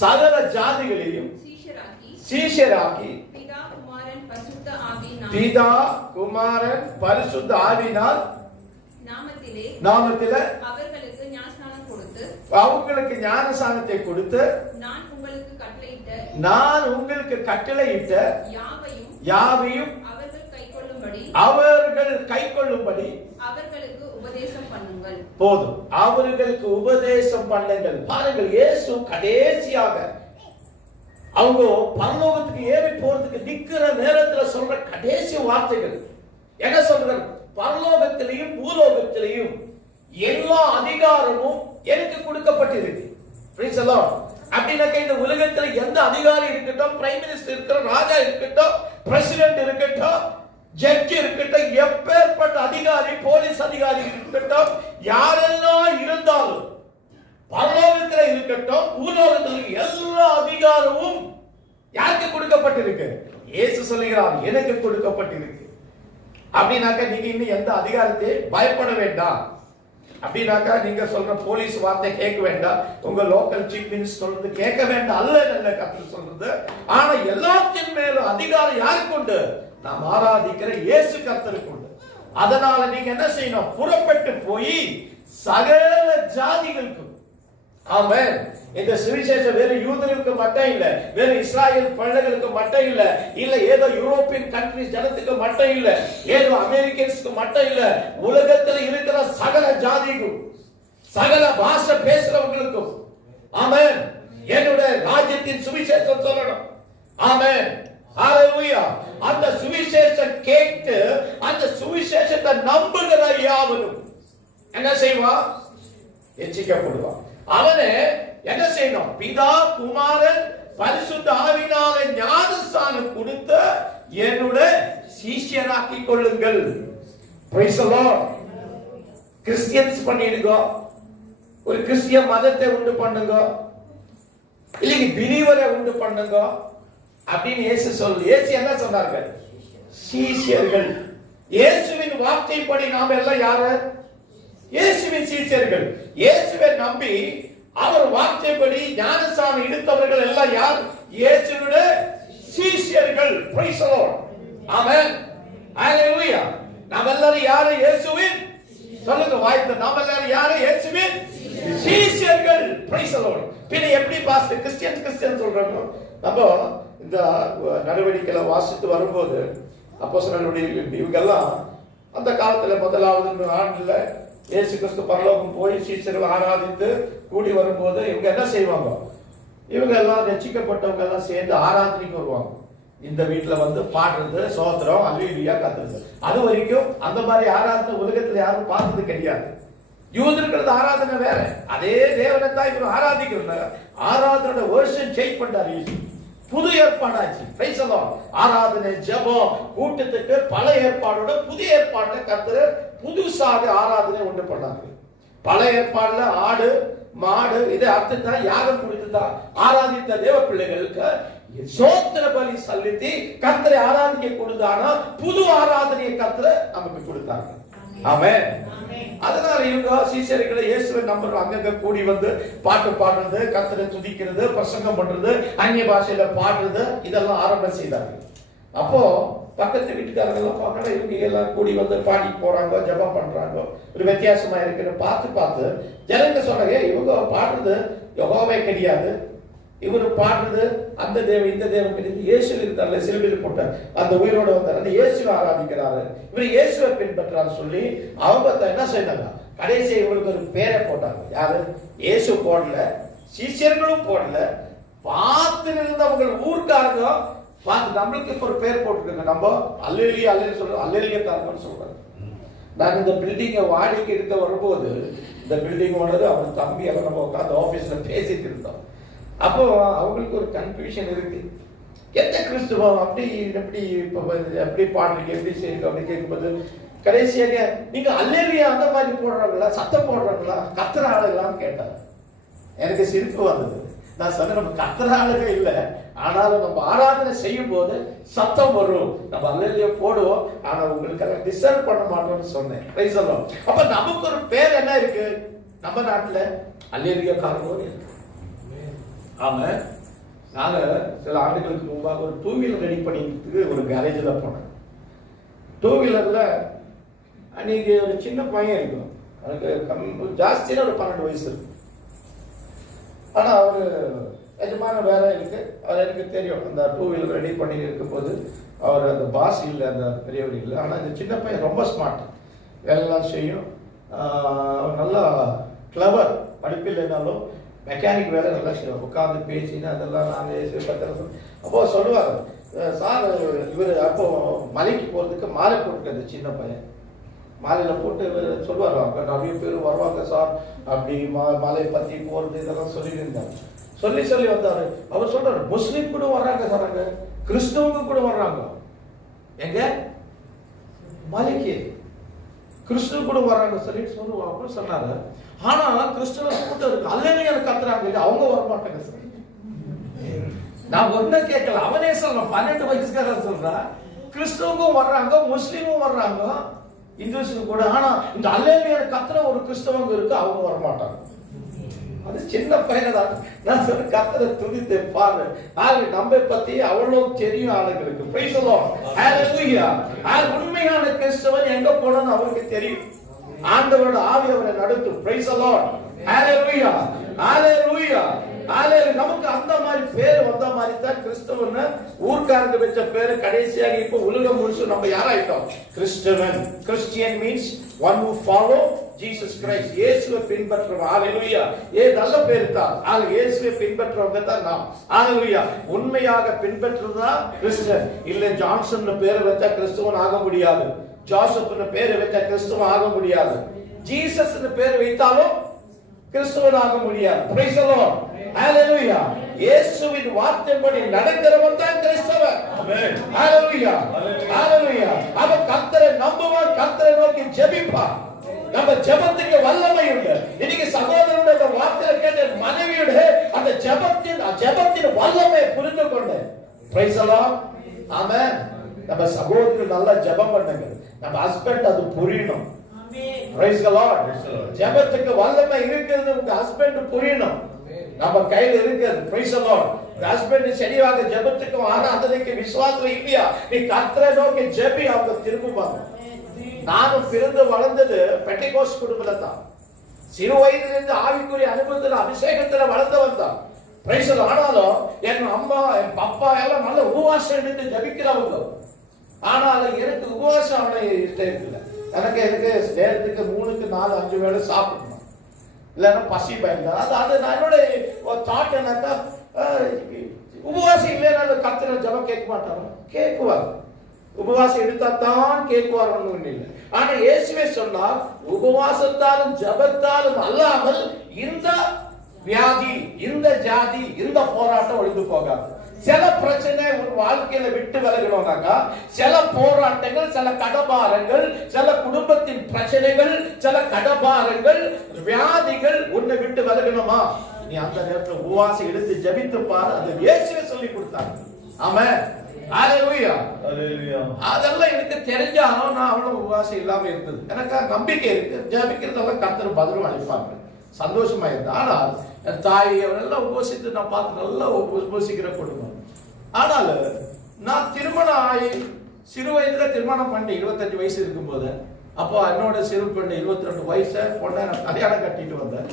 சகல ஜாதிகளையும் சீஷராக்கி பிதா குமாரன் பரிசுத்த ஆவியினால் நாமத்திலே அவங்களுக்கு ஞானஸ்நானத்தை கொடுத்து நான் உங்களுக்கு கட்டளையிட்ட யாவையும் அவர்கள் கைக்கொள்ளும்படி போதும். அவர்களுக்கு உபதேசம் பண்ணுங்கள். பாருங்கள், இயேசு கடைசியாக அவங்க பரலோகத்துக்கு ஏறி போறதுக்கு நிக்கிற நேரத்துல சொல்ற கடைசி வார்த்தைகள் என்ன சொல்றார்? பரலோகத்திலையும் பூலோகத்திலையும் எல்லா அதிகாரமும் எனக்கு கொடுக்கப்பட்டிருக்கு. அப்படின்னாக்க இந்த உலகத்துல எந்த அதிகாரி இருக்கட்டும், பிரைம் மினிஸ்டர் இருக்கட்டும், ராஜா இருக்கட்டும், பிரசிடென்ட் இருக்கட்டும், ஜட்ஜ் இருக்கட்டும், எப்பேற்பட்ட அதிகாரி, போலீஸ் அதிகாரி இருக்கட்டும், யாரெல்லாம் இருந்தாலும் பரலோகத்தில் இருக்கட்டும் பூலோகத்தில் எல்லா அதிகாரமும் யாருக்கு கொடுக்கப்பட்டிருக்கு? இயேசு சொல்லுகிறார், எனக்கு கொடுக்கப்பட்டிருக்கு. அப்படின்னாக்க நீங்க இன்னும் எந்த அதிகாரத்தை பயப்பட வேண்டாம். அப்படின்னாக்கா நீங்க சொல்ற போலீஸ் வார்த்தை கேட்க வேண்டாம், உங்க லோக்கல் சீஃப் மினிஸ்டர் சொல்றது கேட்க வேண்டாம். அல்ல நல்ல கர்த்தர் சொல்றது. ஆனா எல்லாத்தின் மேலும் அதிகாரம் யாருக்கு உண்டு? நாம் ஆராதிக்கிற இயேசு கர்த்தருக்கு உண்டு. அதனால நீங்க என்ன செய்யணும்? புறப்பட்டு போய் சகல ஜாதிகளுக்கும். ஆமென். இந்த சுவிசேஷம் வேற யூதர்களுக்கு மட்டும் இல்ல, வேற இஸ்ராயல் பிள்ளைகளுக்கு மட்டும் இல்ல, இல்ல ஏதோ யூரோப்பியன் கண்ட்ரிஸ் ஜனத்துக்கு மட்டும் இல்ல, ஏதோ அமெரிக்கன்ஸ்க்கு மட்டும் இல்ல, உலகத்தில் இருக்கிற சகல ஜாதிக்கும், சகல பாஷை பேசுறவங்களுக்கும். ஆமென். என்னுடைய ராஜ்யத்தின் சுவிசேஷம் சொல்லணும். ஆமென். ஹalleluya. அந்த சுவிசேஷம் கேட்டு அந்த சுவிசேஷத்தை நம்புகிற யாவரும் என்ன செய்வான்? எச்சிக்கப்படுவான். அவனே என்ன செய்யணும்? பிதா குமாரன் பரிசுத்த ஆவியினாலே ஞானஸ்நானம் கொடுத்து என்னுடைய சீஷராக்கி கொள்ளுங்கள். Price the Lord. கிறிஸ்டியன்ஸ் பண்ணிடுங்க, ஒரு கிறிஸ்டிய மதத்தை உண்டு பண்ணுங்க, இல்லைங்க பிலீவரை உண்டு பண்ணுங்க அப்படின்னு இயேசு சொல்லு. இயேசு என்ன சொன்னார்கள்? சீஷர்கள். இயேசுவின் வார்த்தைப்படி நாம் எல்லாம் யாரு? இயேசுவின் சீஷர்கள். இயேசுவை நம்பி அவர் வார்த்தைப்படி ஞானஸ்நானம் எடுத்தவர்கள் எல்லாம் யார்? இயேசுவுடைய சீஷர்கள். Praise the Lord. Amen. Hallelujah. நாம் எல்லாரும் யாரு? இயேசுவின், சொல்லுங்க வாய்த்த, நாம் எல்லாரும் யாரு? இயேசுவின் சீஷர்கள். Praise the Lord. பின்ன எப்படி பாஸ்டர் கிறிஸ்டியன் சொல்றாங்க? நம்ம இந்த நடவடிக்கைகளை வாசித்து வரும்போது அப்போஸ்தலர்களுடைய இவங்க எல்லாம் அந்த காலத்துல முதலாவது ஆண்டுல இயேசு கிறிஸ்து பரலோகம் போய் சீஷர்கள் ஆராதித்து கூடி வரும்போது இவங்க என்ன செய்வாங்க? இவங்க எல்லாம் ரட்சிக்கப்பட்டவங்க எல்லாம் சேர்ந்து ஆராதனைக்கு வருவாங்க. இந்த வீட்டுல வந்து பாடுறது, சோத்திரம், அல்லேலூயா கத்துறது. அது வரைக்கும் அந்த மாதிரி ஆராதனை உலகத்துல யாரும் பார்த்தது கிடையாது. யூதர்களது ஆராதனை வேற. அதே தேவனை தான் இவங்க ஆராதிக்கிறாங்க. ஆராதனை வருஷம் சேஞ்ச் பண்றாரு இயேசு. புது ஏற்பாடாச்சு. Price the Lord. ஆராதனை, ஜெபம், கூட்டத்துக்கு பல ஏற்பாடோட புதிய ஏற்பாட்டை கர்த்தர் புதுசாக ஆராதனை உண்டு பண்ணாங்க. பல ஏற்பாடுல ஆடு மாடு இதை அர்த்தத்தான் யாகம் கொடுத்துதான் ஆராதித்த தேவ பிள்ளைகளுக்கு சோத்திர பலி செலுத்தி கர்த்தரை ஆராதிக்க கொடுத்தானா புது ஆராதனையை கர்த்தர் நமக்கு கொடுத்தாங்க. ஆமென். அதனால இவங்க சீஷர்களை இயேசுவை நம்புறோம். அங்கங்க கூடி வந்து பாட்டு பாடுறது, கர்த்தரை துதிக்கிறது, பிரசங்கம் பண்றது, அந்நிய பாஷையில பாடுறது, இதெல்லாம் ஆரம்பம் செய்தாங்க. அப்போ பக்கத்து வீட்டுக்காரங்க எல்லாம் பார்க்கணும், இவங்க எல்லாம் கூடி வந்து பாடி போறாங்க, ஜெபம் பண்றாங்க, ஒரு வித்தியாசமா இருக்குன்னு பார்த்து ஜனங்க சொன்னாங்க, இவங்க பாடுறது யெகோவாவே கிடையாது, இவரு பாடுறது அந்த தேவன் இந்த தேவன் கிடையாது. இயேசு இருந்தார்ல, சிலுவையில் போட்ட அந்த உயிரோட வந்தார், அந்த இயேசுவை ஆராதிக்கிறாரு, இவர் இயேசுவை பின்பற்றாரு சொல்லி அவங்க என்ன செய்தாங்க? கடைசி இவங்களுக்கு ஒரு பேரை போட்டாங்க. யாரு? இயேசு போடல, சீஷர்களும் போடல, பார்த்து இருந்தவங்க ஊர்க்காரங்க பார்த்து நம்மளுக்கு இப்ப ஒரு பேர் போட்டுருக்காங்க. நம்ம அல்லேலூயா அல்லேலூயா சொல்றோம், அல்லேலூயா காரணம்னு சொல்றாங்க. நான் இந்த பில்டிங்கை வாடகைக்கு எடுக்க வரும்போது இந்த பில்டிங் ஓனர் அவர் தம்பி அவர் நம்ம உட்காந்து ஆபீஸ்ல பேசிட்டு இருந்தோம். அப்போ அவங்களுக்கு ஒரு கன்ஃபியூஷன் இருக்கு, எந்த கிறிஸ்துவம் அப்படி எப்படி எப்படி பாடுறீங்க, எப்படி செய்யுங்க அப்படி கேட்கும்போது கடைசியாக நீங்க அல்லேலூயா அந்த மாதிரி போடுறாங்களா, சத்தம் போடுறாங்களா, கத்துற ஆளுங்களான்னு கேட்டாங்க. எனக்கு சிரிப்பு வந்தது. நான் சொன்னேன், நம்ம கத்துற ஆளுங்க இல்லை, ஆனாலும் நம்ம ஆராதனை செய்யும் போது சத்தம் வரும், நம்ம அல்லேலூயா போடுவோம், ஆனா உங்களுக்காக டிஸ்டர்ப் பண்ண மாட்டோம்னு சொன்னேன். அப்ப நமக்கு ஒரு பேர் என்ன இருக்கு? நம்ம நாட்டுல அல்லேலியா காரணம் இருக்கு. ஆமா, நாங்க சில ஆண்டுகளுக்கு முன்பாக ஒரு 2 வீலர் ரெடி பண்ணிட்டு ஒரு கேரேஜில் போனேன். 2 வீலர்ல அன்னைக்கு ஒரு சின்ன பையன் இருக்கும், அதுக்கு ஜாஸ்தியான ஒரு 12 வயசு இருக்கு. ஆனா அவரு எஜமான வேலை இருக்கு, அது எனக்கு தெரியும். அந்த 2 வீலர் ரெடி பண்ணி இருக்கும் போது அவர் அந்த பாஸ் இல்லை, அந்த பெரியவர் இல்லை. ஆனா இந்த சின்ன பையன் ரொம்ப ஸ்மார்ட், வேலைலாம் செய்யும், நல்லா கிளவர், படிப்பில்லைனாலும் மெக்கானிக் வேலை நல்லா செய்வோம். உட்காந்து பேசினா அதெல்லாம் நாங்கள் அப்போ சொல்லுவார், சார் இவர் அப்போ மலைக்கு போகிறதுக்கு மாலை போட்டுருக்காது சின்ன பையன். மாலையில் போட்டு இவர் சொல்லுவார், அங்கே நிறைய பேர் வருவாங்க சார், அப்படி மலையை பற்றி போகிறது இதெல்லாம் சொல்லிட்டு இருந்தார். சொல்லி வந்தார். அவர் சொல்றாரு, முஸ்லீம் கூட வர்றாங்க சார், அங்கே கிறிஸ்தவங்க கூட வர்றாங்க. எங்க மலைக்கு கிறிஸ்துவ கூட வர்றாங்க சொல்லிட்டு சொல்லுவாங்க சொன்னாரு. ஆனா கிறிஸ்துவ கூட்டம் இருக்கு, அல்லேலூயா கத்துறாங்க இல்லை, அவங்க வர மாட்டாங்க சார். நான் ஒண்ணு கேட்கல, அவனே சொல்றான், 12 வயசுக்காரன் சொல்றான், கிறிஸ்துவங்க வர்றாங்க, முஸ்லீமும் வர்றாங்க, இந்துஸுக்கு கூட. ஆனா இந்த அல்லேலூயா கத்துற ஒரு கிறிஸ்தவங்க இருக்கு, அவங்க வர மாட்டாங்க. அது சின்ன பையன்தான். நான் சொல்ல கத்தரை துதித்து பாரு, நம்மை பத்தி அவ்வளவு தெரியும் ஆளுங்களுக்கு. பிரைஸ் தி லார்ட், ஹalleluya. உண்மையான கிறிஸ்தவன் எங்க போனான்னு அவருக்கு தெரியும். ஆண்டவரோட ஆவி அவரை நடத்தும். பிரைஸ் தி லார்ட், ஹalleluya, ஹalleluya, ஹalleluya. நமக்கு அந்த மாதிரி பேர் வந்த மாதிரி தான் கிறிஸ்தவன் ஊர்க்காரங்க வச்ச பேரு கடைசியாக இப்ப உலகம் முழுசும் நம்ம யாராயிட்டோம்? கிறிஸ்தவன். Christian means one who follow Jesus Christ. இயேசுவை பின்பற்றுறவங்க. ஹalleluya. நல்ல பேர் தான். இயேசுவை பின்பற்றுறவங்க தான் நாம். ஹalleluya. உண்மையாக பின்பற்றுறதா கிறிஸ்டியன். இல்ல ஜான்சன் பேரை வச்சா கிறிஸ்தவன் ஆக முடியாது, ஜோசப்னு பேரை வச்சா கிறிஸ்தவன் ஆக முடியாது, ஜீசஸ்னு பேர் வைத்தாலும் கிறிஸ்தவன் ஆக முடியாது. பிரைஸ் தி லார்ட், ஹalleluya. இயேசுவின் வார்த்தைப்படி நடக்கிறவன் தான் கிறிஸ்தவன். ஆமென், ஹalleluya, ஹalleluya. அவன் கர்த்தரை நம்புவான், கர்த்தரை நோக்கி ஜெபிப்பான். நம்ம ஜெபத்துக்கு வல்லமை உண்டு. இன்னைக்கு சகோதரனுடைய வார்த்தையை கேட்ட மனைவியோட அந்த ஜெபத்தின் வல்லமை புரிந்து கொண்டு, பிரைஸ் தி லார்ட், ஆமென். நம்ம சகோதரர் நல்லா ஜெபம் பண்ணுங்க, நம்ம ஹஸ்பண்ட் அது புரியணும். ஆமென், பிரைஸ் தி லார்ட். ஜெபத்துக்கு வல்லமை இருக்குது, உங்க ஹஸ்பண்ட் புரியணும், நம்ம கையில இருக்குது. Price the Lord. ஹஸ்பண்ட் சரியாக ஜெபத்துக்கு ஆராதனைக்கு விசுவாசம் இல்லையா, நீ கர்த்தரை நோக்கி ஜெபி, அவங்க திரும்புவாங்க. நானும் பிறந்து வளர்ந்தது பெண்டெகோஸ்ட் குடும்பத்துல தான். சிறு வயதிலிருந்து ஆவிக்குரிய அனுபவத்துல அபிஷேகத்துல வளர்ந்தவன் தான். Praise the Lord. ஆனாலும் என் அம்மா என் அப்பா எல்லாம் நல்ல உபவாசம் எடுத்து ஜெபிக்கிறவங்க. ஆனாலும் எனக்கு உபவாசம் அவனை இஷ்டம் இருக்குல்ல. எனக்கு நேரத்துக்கு 3க்கு 4 5 வேளை சாப்பிடணும், இல்லைன்னா பசி பயந்தா. அது நான் என்னோட தாட் என்னக்கா, உபவாசம் இல்லைன்னா கர்த்தரை ஜெபம் கேட்க மாட்டாங்க, கேட்குவாங்க. உபவாசம் எடுத்தா தான் கேட்குவார், ஒண்ணு இல்லை. ஆனா இயேசுவே சொன்னார், உபவாசத்தாலும் ஜெபத்தாலும் அல்லாமல் இந்த வியாதி, இந்த ஜாதி, இந்த போராட்டம் ஒழிந்து போகாது. சில பிரச்சனை ஒரு வாழ்க்கையில விட்டு விலகணும்னாக்கா, சில போராட்டங்கள், சில கடபாரங்கள், சில குடும்பத்தின் பிரச்சனைகள், சில கடபாரங்கள், வியாதிகள் உன்னை விட்டு விலகணுமா, நீ அந்த நேரத்தில் உபவாசம் எடுத்து ஜெபித்து பாரு. அது இயேசுவே சொல்லி கொடுத்தாங்க. ஆமென், ஹalleluya, ஹalleluya. அதெல்லாம் எனக்கு தெரிஞ்சாலும் நான் அவ்வளவு உபவாசம் இல்லாம இருந்தது. எனக்கு நம்பிக்கை இருக்கு, ஜெபிக்கிறதெல்லாம் கர்த்தர் பதிலும் அளிப்பாங்க, சந்தோஷமா இருந்தது. ஆனால் என் தாய் அவரெல்லாம் உபவாசித்து நான் பார்த்து நல்லா உபவாசிக்கிற குடும்பம். ஆனால் நான் திருமணம் ஆகி சிறு வயதுல திருமணம் பண்ணி 25 வயசு இருக்கும்போது, அப்போ என்னோட சிறு பெண்ணு 22 வயசு பொண்ணை நான் கல்யாணம் கட்டிட்டு வந்தேன்.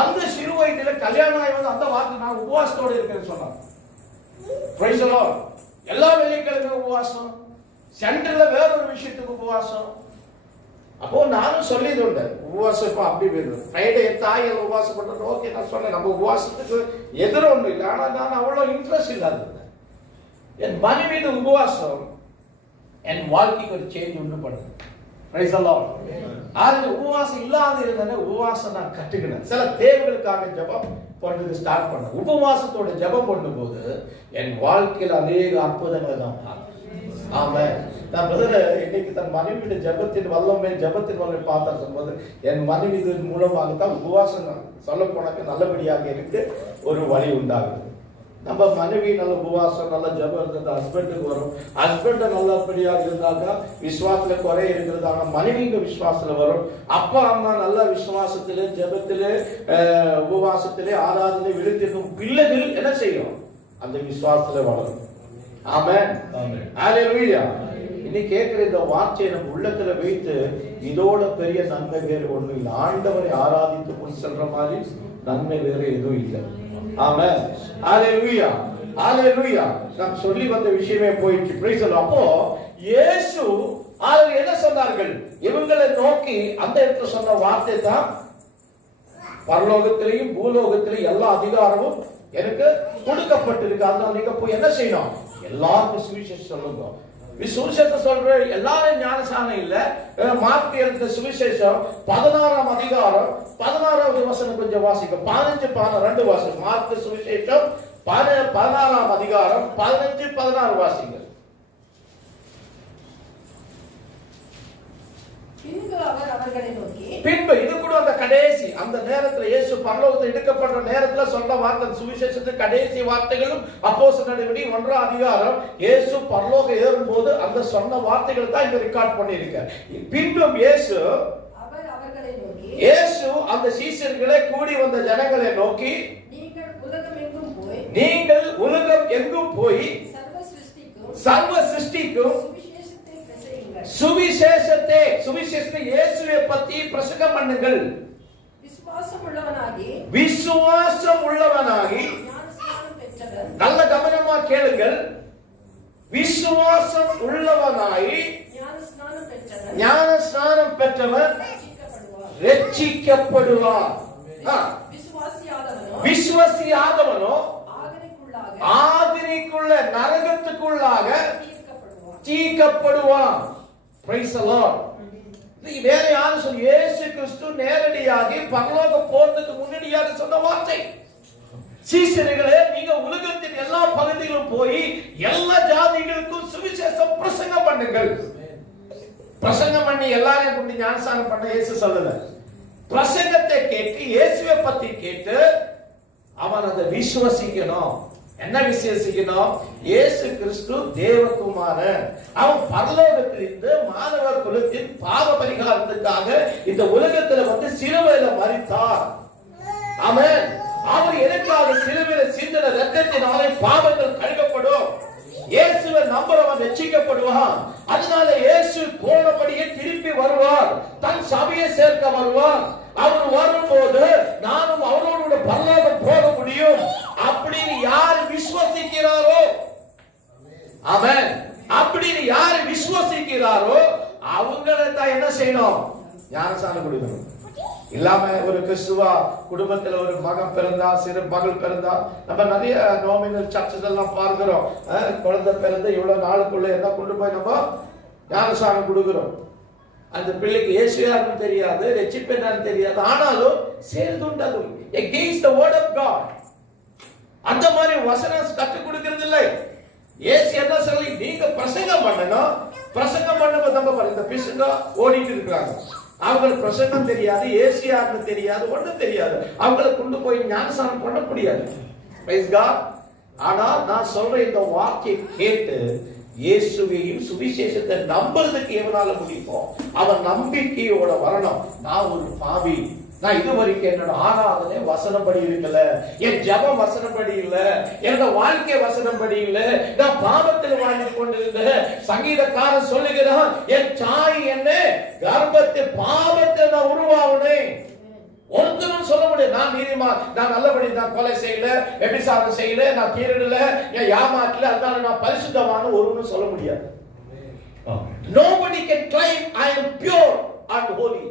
அந்த சிறு வயதுல கல்யாணம் ஆகி வந்து அந்த வார்த்தை நான் உபவாசத்தோடு இருக்கிறேன்னு சொன்னாங்க. Price the Lord. எல்லா வெள்ளிக்கிழமை உபவாசம், சென்டர்ல வேறொரு விஷயத்துக்கு உபவாசம். அப்போ நானும் சொல்லிது உண்டு, உபவாசம் இப்போ அப்படி வேணும். ஃப்ரைடே தாய் உபவாசம் பண்றது ஓகே, நான் சொன்னேன் நம்ம உபவாசத்துக்கு எதிர ஒன்றும் இல்லை. ஆனால் நான் அவ்வளோ இன்ட்ரெஸ்ட் இல்லாத என் மனைவி உபவாசம் என் வாழ்க்கைக்கு ஒரு சேஞ்ச் உண்டு பண்ணுது. Price the Lord. அதுல உபவாசம் இல்லாத இருந்தேன்னா உபவாசம் நான் கற்றுக்கினேன். சில தேவைகளுக்காக ஜெபம் பண்றது ஸ்டார்ட் பண்ணேன். உபவாசத்தோட ஜெபம் பண்ணும்போது என் வாழ்க்கையில் அநேக அற்புதங்களை தான் பார்த்தேன். ஆமென். நான் பிரதர் இன்னைக்கு தன் மனைவியோட ஜெபத்தின் வல்லமை பார்த்தா சொல்லும்போது என் மனைவி மூலமாக தான் உபவாசம் சொல்ல போனாக்க நல்லபடியாக இருக்கு ஒரு வழி உண்டாகுது. நம்ம மனைவி நல்ல உபவாசம் நல்ல ஜபம் இருந்தா ஹஸ்பண்டுக்கு வரும். ஹஸ்பண்ட் நல்லபடியா இருந்தாக்கா விசுவாசத்துல குறை இருக்கிறதான மனைவிங்க விசுவாசத்துல வரும். அப்பா அம்மா நல்ல விசுவாசத்திலே ஜபத்திலே உபவாசத்திலே ஆராதனை விழுத்திருக்கும் பிள்ளைகள் என்ன செய்யும்? அந்த விசுவாசத்துல வளரும். ஆமென். ஹalleluya. இன்னைக்கு கேட்கிற இந்த வார்த்தையை நம்ம உள்ளத்துல வைத்து இதோட பெரிய நன்மை வேறு ஒண்ணும் இல்லை. ஆண்டவரை ஆராதித்து முன் செல்ற மாதிரி நன்மை வேறு எதுவும் இல்லை. ஆமென். ஹalleluya. ஹalleluya. நாம் சொல்லி வந்த விஷயமே போயிடுச்சு. Price the Lord. அப்போ இயேசு அவர் என்ன சொன்னார்கள்? இவங்களை நோக்கி அந்த இடத்துல சொன்ன வார்த்தை தான், பரலோகத்திலேயும் பூலோகத்திலேயும் எல்லா அதிகாரமும் எனக்கு கொடுக்கப்பட்டிருக்கு. அதனால நீங்க போய் என்ன செய்யணும்? எல்லாருக்கும் சுவிசேஷம் சொல்லுங்க. சுவிசேஷத்தை சொல்ற எல்லாரும் ஞானசானம் இல்ல. மார்க் எழுதின சுவிசேஷம் 16ஆம் அதிகாரம் 16வது வசனம் கொஞ்சம் வாசிங்க. 15 12 வாசிங்க. மார்க் சுவிசேஷம் 16ஆம் அதிகாரம் 15 16 வாசிங்க. பின்பு இது கூட அந்த கடைசி அந்த நேரத்துல இயேசு பரலோகத்தில் எடுக்கப்படுற நேரத்துல சொன்ன வார்த்தை சுவிசேஷத்தின் கடைசி வார்த்தைகளும் அப்போஸ்தலர் நடவடிக்கை 1ஆம் அதிகாரம் இயேசு பரலோகம் ஏறும்போது அந்த சொன்ன வார்த்தைகள் தான் இங்க ரெக்கார்ட் பண்ணியிருக்கார். பின்பும் இயேசு அந்த சீஷர்களை கூடி வந்த ஜனங்களை நோக்கி, நீங்கள் உலகம் எங்கும் போய் சர்வ சிருஷ்டிக்கும் சுவிசேஷத்தை இயேசுவை பத்தி பிரசங்கம் பண்ணுங்கள். விசுவாசம் உள்ளவனாகி நல்ல கவனமா கேளுங்கள். விசுவாசம் உள்ளவனாகி ஞான ஸ்நானம் பெற்றவன் ரட்சிக்கப்படுவான். விசுவாசியாதவனோ ஆதினிக்குள்ள நரகத்துக்குள்ளாக தீர்க்கப்படுவான். Praise the Lord. இது வேற யாரும் சொல்ல, இயேசு கிறிஸ்து நேரடியாக பரலோகம் போறதுக்கு முன்னாடியாக சொன்ன வார்த்தை. சீஷர்களே, நீங்க உலகத்தின் எல்லா பகுதிகளிலும் போய் எல்லா ஜாதிகளுக்கும் சுவிசேஷம் பிரசங்கம் பண்ணுங்கள். பிரசங்கம் பண்ணி எல்லாரையும் கொண்டு ஞானஸ்நானம் பண்ண இயேசு சொல்லல. பிரசங்கத்தை கேட்டு இயேசுவை பத்தி கேட்டு அவன் அதை விசுவாசிக்கணும். என்ன விசுவாசிக்கணும்? இயேசு கிறிஸ்து தேவகுமாரன். அவன் பரலோகத்திலிருந்து மானவ குலத்தின் பாவ பரிகாரத்துக்காக இந்த உலகத்துல வந்து சிலுவையில மரித்தார். ஆமென். அவர் எனக்காக சிலுவையில சிந்தின இரத்தத்தினாலே பாவங்கள் கழுவப்படும். இயேசுவை நம்புறவன் ரட்சிக்கப்படுவான். அதனால இயேசு போனபடியே திருப்பி வருவார். தன் சபையை சேர்க்க வருவார். அவர் வரும்போது நானும் அவரோடு பரலோகம் போக முடியும் அப்படின்னு யார் விசுவாசிக்கிறாரோ, ஆமென், அப்படின்னு யார் விசுவாசிக்கிறாரோ அவங்களை தான் என்ன செய்யணும்? ஞானஸ்நானம் கொடுக்கணும். இல்லாம ஒரு கிறிஸ்துவ குடும்பத்துல ஒரு மகன் பிறந்தா, சிறு மகள் பிறந்தா, நம்ம நிறைய நாமினல் சர்ச்சஸ் எல்லாம் பார்க்கிறோம். குழந்தை பிறந்த இவ்வளவு நாளுக்குள்ள என்ன கொண்டு போய் நம்ம ஞானஸ்நானம் கொடுக்கிறோம். அந்த பிள்ளைக்கு இயேசு யாருன்னு தெரியாது, ரட்சிப்பு என்னன்னு தெரியாது. ஆனாலும் சேர்ந்துண்டது against the word of God. அந்த மாதிரி வசனம் கற்றுக் கொடுக்கிறது இல்லை. இயேசு என்ன சொல்லி, நீங்க பிரசங்கம் பண்ணணும். பிரசங்கம் பண்ணும்போது நம்ம இந்த பிசுங்க ஓடிட்டு இருக்காங்க. அவங்களுக்கு பிரசங்கம் தெரியாது, இயேசு யாருன்னு தெரியாது, ஒண்ணும் தெரியாது. அவங்களை கொண்டு போய் ஞானஸ்நானம் பண்ண முடியாது. Praise God. ஆனால் நான் சொல்ற இந்த வார்த்தையை கேட்டு இயேசுவையும் சுவிசேஷத்தை நம்புறதுக்கு எவனால முடியுமோ அவன் நம்பிக்கையோட வரணும். நான் ஒரு பாவி, நான் இதுவரைக்கும் என்னோட ஆராதனை வசனப்படி இருக்கல, என் ஜபம் வசனப்படி இல்ல, என்னோட வாழ்க்கை வசனப்படி இல்ல, நான் பாவத்தில் வாழ்ந்து கொண்டிருந்தேன். சங்கீதக்காரன் சொல்லுகிறான், என் தாய் என்ன கர்ப்பத்தில் பாவத்தில் நான் உருவாகுனேன். ஒருத்தரும் சொல்ல முடியாது, நான் நீதிமா, நான் நல்லபடி, நான் கொலை செய்யல, விபச்சாரம் செய்யல, நான் திருடல, நான் ஏமாற்றல, அதனால நான் பரிசுத்தமான ஒருவனும் சொல்ல முடியாது. Nobody can claim I am pure and holy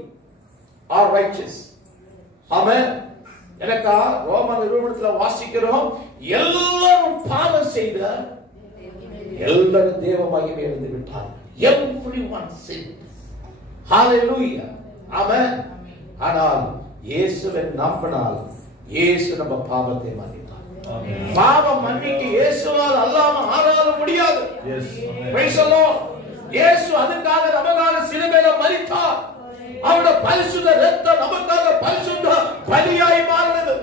or righteous. ஆமென். எனக்கா ரோமர் நிருபத்துல வாசிக்கிறோம், எல்லாரும் பாவம் செய்த எல்லாரும் தேவ மகிமை இழந்து விட்டார்கள். Everyone sinned. Hallelujah. ஆமென். ஆனால் இயேசுவை நம்பினால் இயேசு நம்ம பாவத்தை மன்னித்தார். பாவம் மன்னிக்க இயேசுவால் அல்லாம ஆரால முடியாது. Praise the Lord. இயேசு அதுக்காக நமக்காக சிலுவையில மரித்தார். அவருடைய பரிசுத்த இரத்தம் நமக்காக பரிசுத்த பலியாய் மாறினது.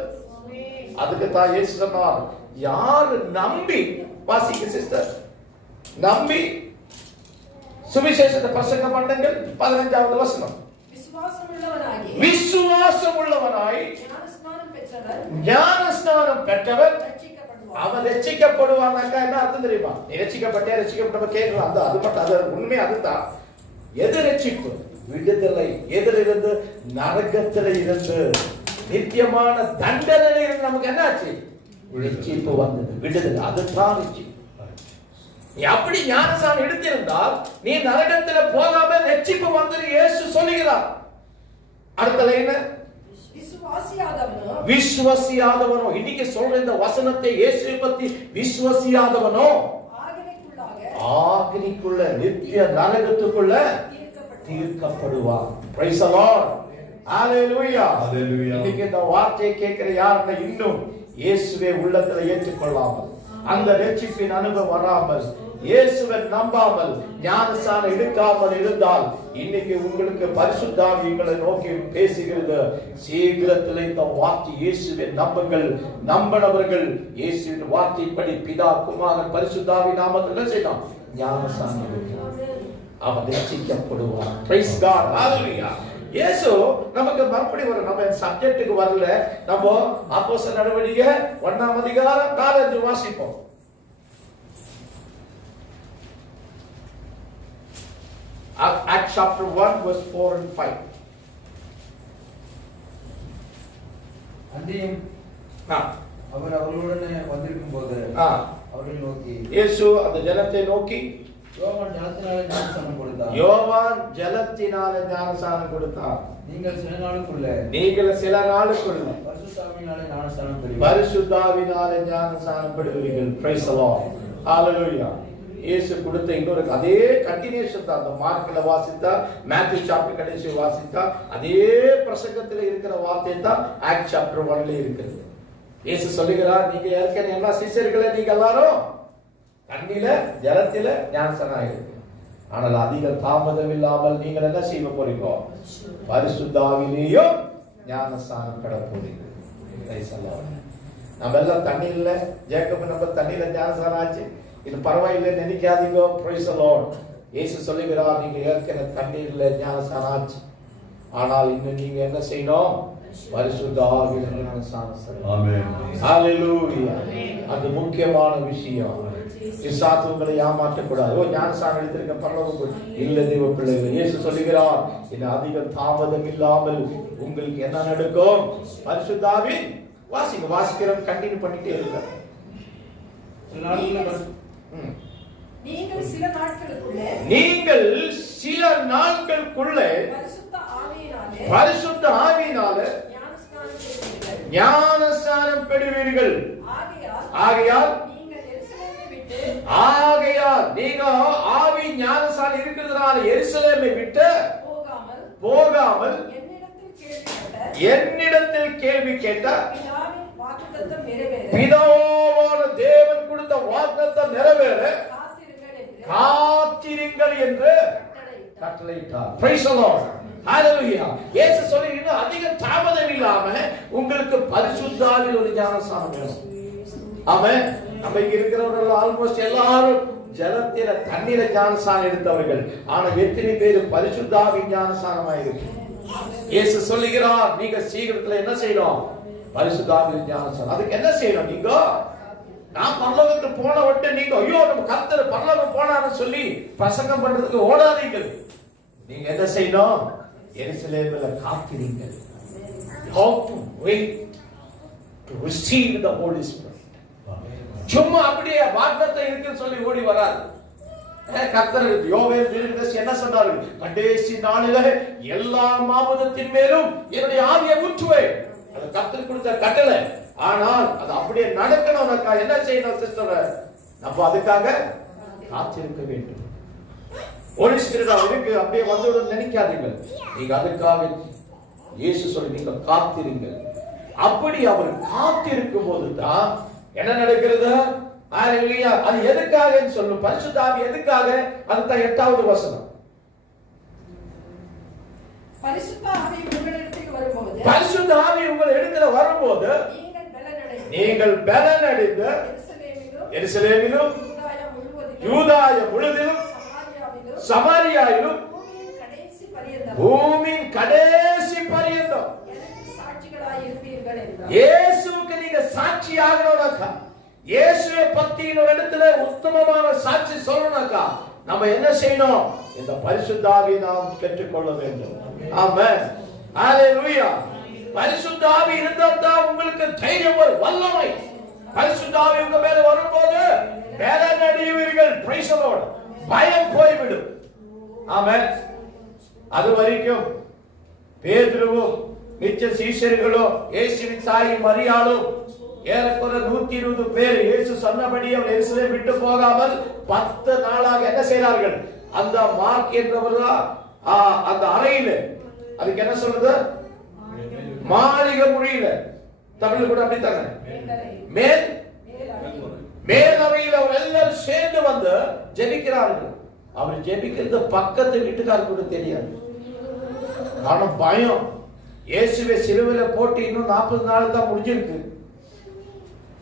அதுக்கு தான் இயேசு சொன்னார், யாரு நம்பி வாசிக்க சிஸ்டர், நம்பி சுவிசேஷத்தை பிரசங்கம் பண்ணுங்கள். 15வது வசனம். விசுவாசம் உள்ளவனாய் ஞானஸ்நானம் பெற்றவர் அவன் ரட்சிக்கப்படுவானாக்கா என்ன அர்த்தம் தெரியுமா? நீ ரட்சிக்கப்பட்டே ரட்சிக்கப்பட்ட கேட்கலாம். அது மட்டும் அது உண்மை. அதுதான் எது ரட்சிப்பு? விடுதலை. எதிலிருந்து? நரகத்தில் இருந்து, நித்தியமான தண்டனையில் இருந்து நமக்கு என்ன ஆச்சு? ரட்சிப்பு வந்தது, விடுதலை. அதுதான் ரட்சிப்பு. நீ அப்படி ஞானஸ்நானம் எடுத்திருந்தால் நீ நரகத்தில் போகாம ரட்சிப்பு வந்தது இயேசு சொல்லுகிறார். அடுத்த லைன், விசுவாசியாதவனோ. இன்னைக்கு சொல்ற இந்த வசனத்தை இயேசுவை பத்தி விசுவாசியாதவனோ ஆகினிக்குள்ள, நித்திய நரகத்துக்குள்ள தீர்க்கப்படுவான். Price the Lord. ஹalleluya. இன்னைக்கு இந்த வார்த்தையை கேட்கிற யாருன்னா இன்னும் இயேசுவை உள்ளத்துல ஏற்றுக்கொள்ளாமல், அந்த ரட்சிப்பின் அனுபவம் வராமல், இயேசுவை நம்பாமல், ஞானஸ்நானம் எடுக்காமல் இருந்தால் இன்னைக்கு உங்களுக்கு பரிசுத்த ஆவி உங்களை நோக்கி பேசுகிறது. சீக்கிரத்தில் இந்த வார்த்தை இயேசுவை நம்புங்கள். நம்பினவர்கள் இயேசுவின் வார்த்தைப்படி பிதா குமாரன் பரிசுத்த ஆவி நாமத்தில் என்ன செய்யணும்? ஞானஸ்நானம் எடுக்கணும். அவன் ரட்சிக்கப்படுவான். Praise God. ஹalleluya. இயேசு நமக்கு மறுபடியும் ஒரு நம்ம சப்ஜெக்ட்டுக்கு வரல. நம்ம அப்போஸ்தலர் நடவடிக்கை 1ஆம் அதிகாரம் 4 வாசிப்போம். Acts chapter 1 verse 4 and 5. அன்றியும் அவர் அவர்களுடன் வந்திருக்கும் போது அவர்களை நோக்கி, இயேசு அந்த ஜனத்தை நோக்கி, யோவான் ஜலத்தினாலே ஞானஸ்நானம் கொடுத்தார். யோவான் ஜலத்தினாலே ஞானஸ்நானம் கொடுத்தார். நீங்கள் சில நாளுக்குள்ள பரிசுத்தாவினாலே ஞானஸ்நானம் பெறுவீர்கள். பரிசுத்தாவினாலே ஞானஸ்நானம் பெறுவீர்கள். Praise the Lord. Hallelujah. இயேசு கொடுத்த இன்னொரு அதே கண்டினியூஷன் தான். அந்த மார்க்ல வாசித்தா, மேத்யூ சாப்டர் கடைசி வாசித்தா, அதே பிரசங்கத்தில் இருக்கிற வார்த்தை தான் ஆக்ட் சாப்டர் 1ல இருக்குது. இயேசு சொல்லுகிறார், நீங்க ஏற்கனவே என்ன சீஷர்களே, நீங்க எல்லாரும் தண்ணில ஜலத்தில ஞானஸ்நானம் ஆயிருக்கு. ஆனால் அதிக தாமதம் இல்லாமல் நீங்கள் என்ன செய்ய போறீங்க? பரிசுத்த ஆவியிலேயும் ஞானஸ்நானம் பெற போறீங்க. நம்ம எல்லாம் தண்ணியில, ஜேக்கப் நம்ம தண்ணியில ஞானஸ்நானம் ஆச்சு, இது பரவாயில்லை நினைக்காதீங்க. Praise the Lord. இயேசு சொல்லுகிறார், நீங்க ஏற்கனவே தண்ணீர்ல ஞானஸ்நானம் ஆச்சு, ஆனால் இன்னும் நீங்க என்ன செய்யணும்? பரிசுத்த ஆவியில ஞானஸ்நானம் செய்யணும். ஆமென். ஹalleluya. அது முக்கியமான விஷயம். பிசாசு உங்களை ஏமாற்றக்கூடாது. ஓ ஞானஸ்நானம் எடுத்திருக்க பரலோகம் இல்ல தேவ பிள்ளைகள். இயேசு சொல்லுகிறார், இது அதிக தாமதம் இல்லாமல் உங்களுக்கு என்ன நடக்கும்? பரிசுத்த ஆவி வாசிக்கிறோம், கண்டினியூ பண்ணிட்டே இருக்க. நீங்கள் சில நாட்களுக்குள்ளே பரிசுத்த ஆவியினாலே ஞானஸ்நானம் பெறுவீர்கள். ஆகையால் நீங்க ஆவி ஞானஸ்நானம் இருக்கிறதுனால எருசலேமை விட்டு போகாமல் என்னிடத்தில் கேள்வி கேட்ட பிதாவான தேவன் கொடுத்த வாக்குத்தத்தம் நிறைவேற காத்திருங்கள் என்று கட்டளையிட்டார். Praise the Lord. Hallelujah. இயேசு சொல்லுங்க, அதிக தாமதம் இல்லாம உங்களுக்கு பரிசுத்த ஆவியில் ஒரு ஞானஸ்நானம் வேணும். ஆமென். நம்ம இங்க இருக்கிறவர்கள் ஆல்மோஸ்ட் எல்லாரும் ஜலத்தில தண்ணீர ஞானஸ்நானம் எடுத்தவர்கள். ஆனா எத்தனை பேர் பரிசுத்த ஆவி ஞானஸ்நானம் ஆயிருக்கு? இயேசு சொல்லுகிறார், நீங்க சீக்கிரத்துல என்ன செய்யணும்? பரிசுத்த ஆவி ஞானஸ்நானம். அதுக்கு என்ன செய்யணும்? நீங்க நான் பரலோகத்துக்கு போன விட்டு நீங்க ஐயோ நம்ம கர்த்தர் பரலோகம் போனான்னு சொல்லி பிரசங்கம் பண்றதுக்கு ஓடாதீங்க. நீங்க என்ன செய்யணும்? எருசலேமில் காத்திருங்கள். How to wait to receive the Holy Spirit. சும்மா அப்படியே வாக்குத்தத்தம் இருக்குன்னு சொல்லி ஓடி வராது. கர்த்தர் யோவேல் தீர்க்கதரிசி என்ன சொன்னாரு? கடைசி நாளிலே எல்லா மாம்சத்தின் மேலும் என்னுடைய ஆவியை ஊற்றுவேன். அது கர்த்தர் கொடுத்த கட்டளை. ஆனால் அது அப்படியே நடக்கணும்னாக்கா என்ன செய்யணும் சிஸ்டர்? நம்ம அதுக்காக காத்திருக்க வேண்டும். ஹோலி ஸ்பிரிட் அவருக்கு அப்படியே வந்துவிடும் நினைக்காதீங்க. நீங்க அதுக்காக இயேசு சொல்லி நீங்க காத்திருங்கள். அப்படி அவர் காத்திருக்கும் போதுதான் என்ன நடக்கிறது? ஹalleluya. அது எதுக்காக சொல்லும்? பரிசுத்த ஆவி எதுக்காக? அதுதான் 8வது வசனம். பரிசுத்த ஆவி உங்கள் இடத்துல வரும்போது நீங்கள் பலனடைந்த எருசலேமிலும் எருசலேமிலும் யூதாயா முழுவதிலும் யூதாயா முழுவதிலும் சமாரியாவிலும் சமாரியாவிலும் பூமியின் கடைசி பரியந்தம் பூமியின் கடைசி பரியந்தம் எனக்கு சாட்சிகளாய் இருப்பீர்கள் என்றார். இயேசுவுக்கு நீங்க சாட்சி ஆகணும்னாக்கா, இயேசுவை பத்தி ஒரு இடத்துல உத்தமமான சாட்சி சொல்லணும்னாக்கா நம்ம என்ன செய்யணும்? இந்த பரிசுத்த ஆவியை நாம் பெற்றுக்கொள்ள வேண்டும். ஆமென். ஹalleluya. பரிசுத்த ஆவி இருந்தால் தான் உங்களுக்கு தைரியம், ஒரு வல்லமை. பரிசுத்த ஆவி உங்க மேல வரும்போது பலனடைவீர்கள். Price the Lord. பயம் போய்விடும். ஆமென். அது வரைக்கும் பேதுருவும் மிச்ச சீஷர்களும் இயேசுவின் தாய் மரியாளும் ஏறக்குறைய 120 பேர் இயேசு சொன்னபடி அவர் எருசலேம் விட்டு போகாமல் 10 நாளாக என்ன செய்தார்கள்? அந்த மார்க் என்றவர் அந்த அறையில, அதுக்கு என்ன சொல்றது? மாளிகை மொழியில, தமிழ் கூட அப்படித்தாங்க, மேல் அறையில் அவர் எல்லாரும் சேர்ந்து வந்து ஜெபிக்கிறார்கள். அவர் ஜெபிக்கிறது பக்கத்து வீட்டுக்காரர் கூட தெரியாது. காரணம் பயம். இயேசுவை சிலுவையில போட்டு இன்னும் 40 நாள் தான் முடிஞ்சிருக்கு.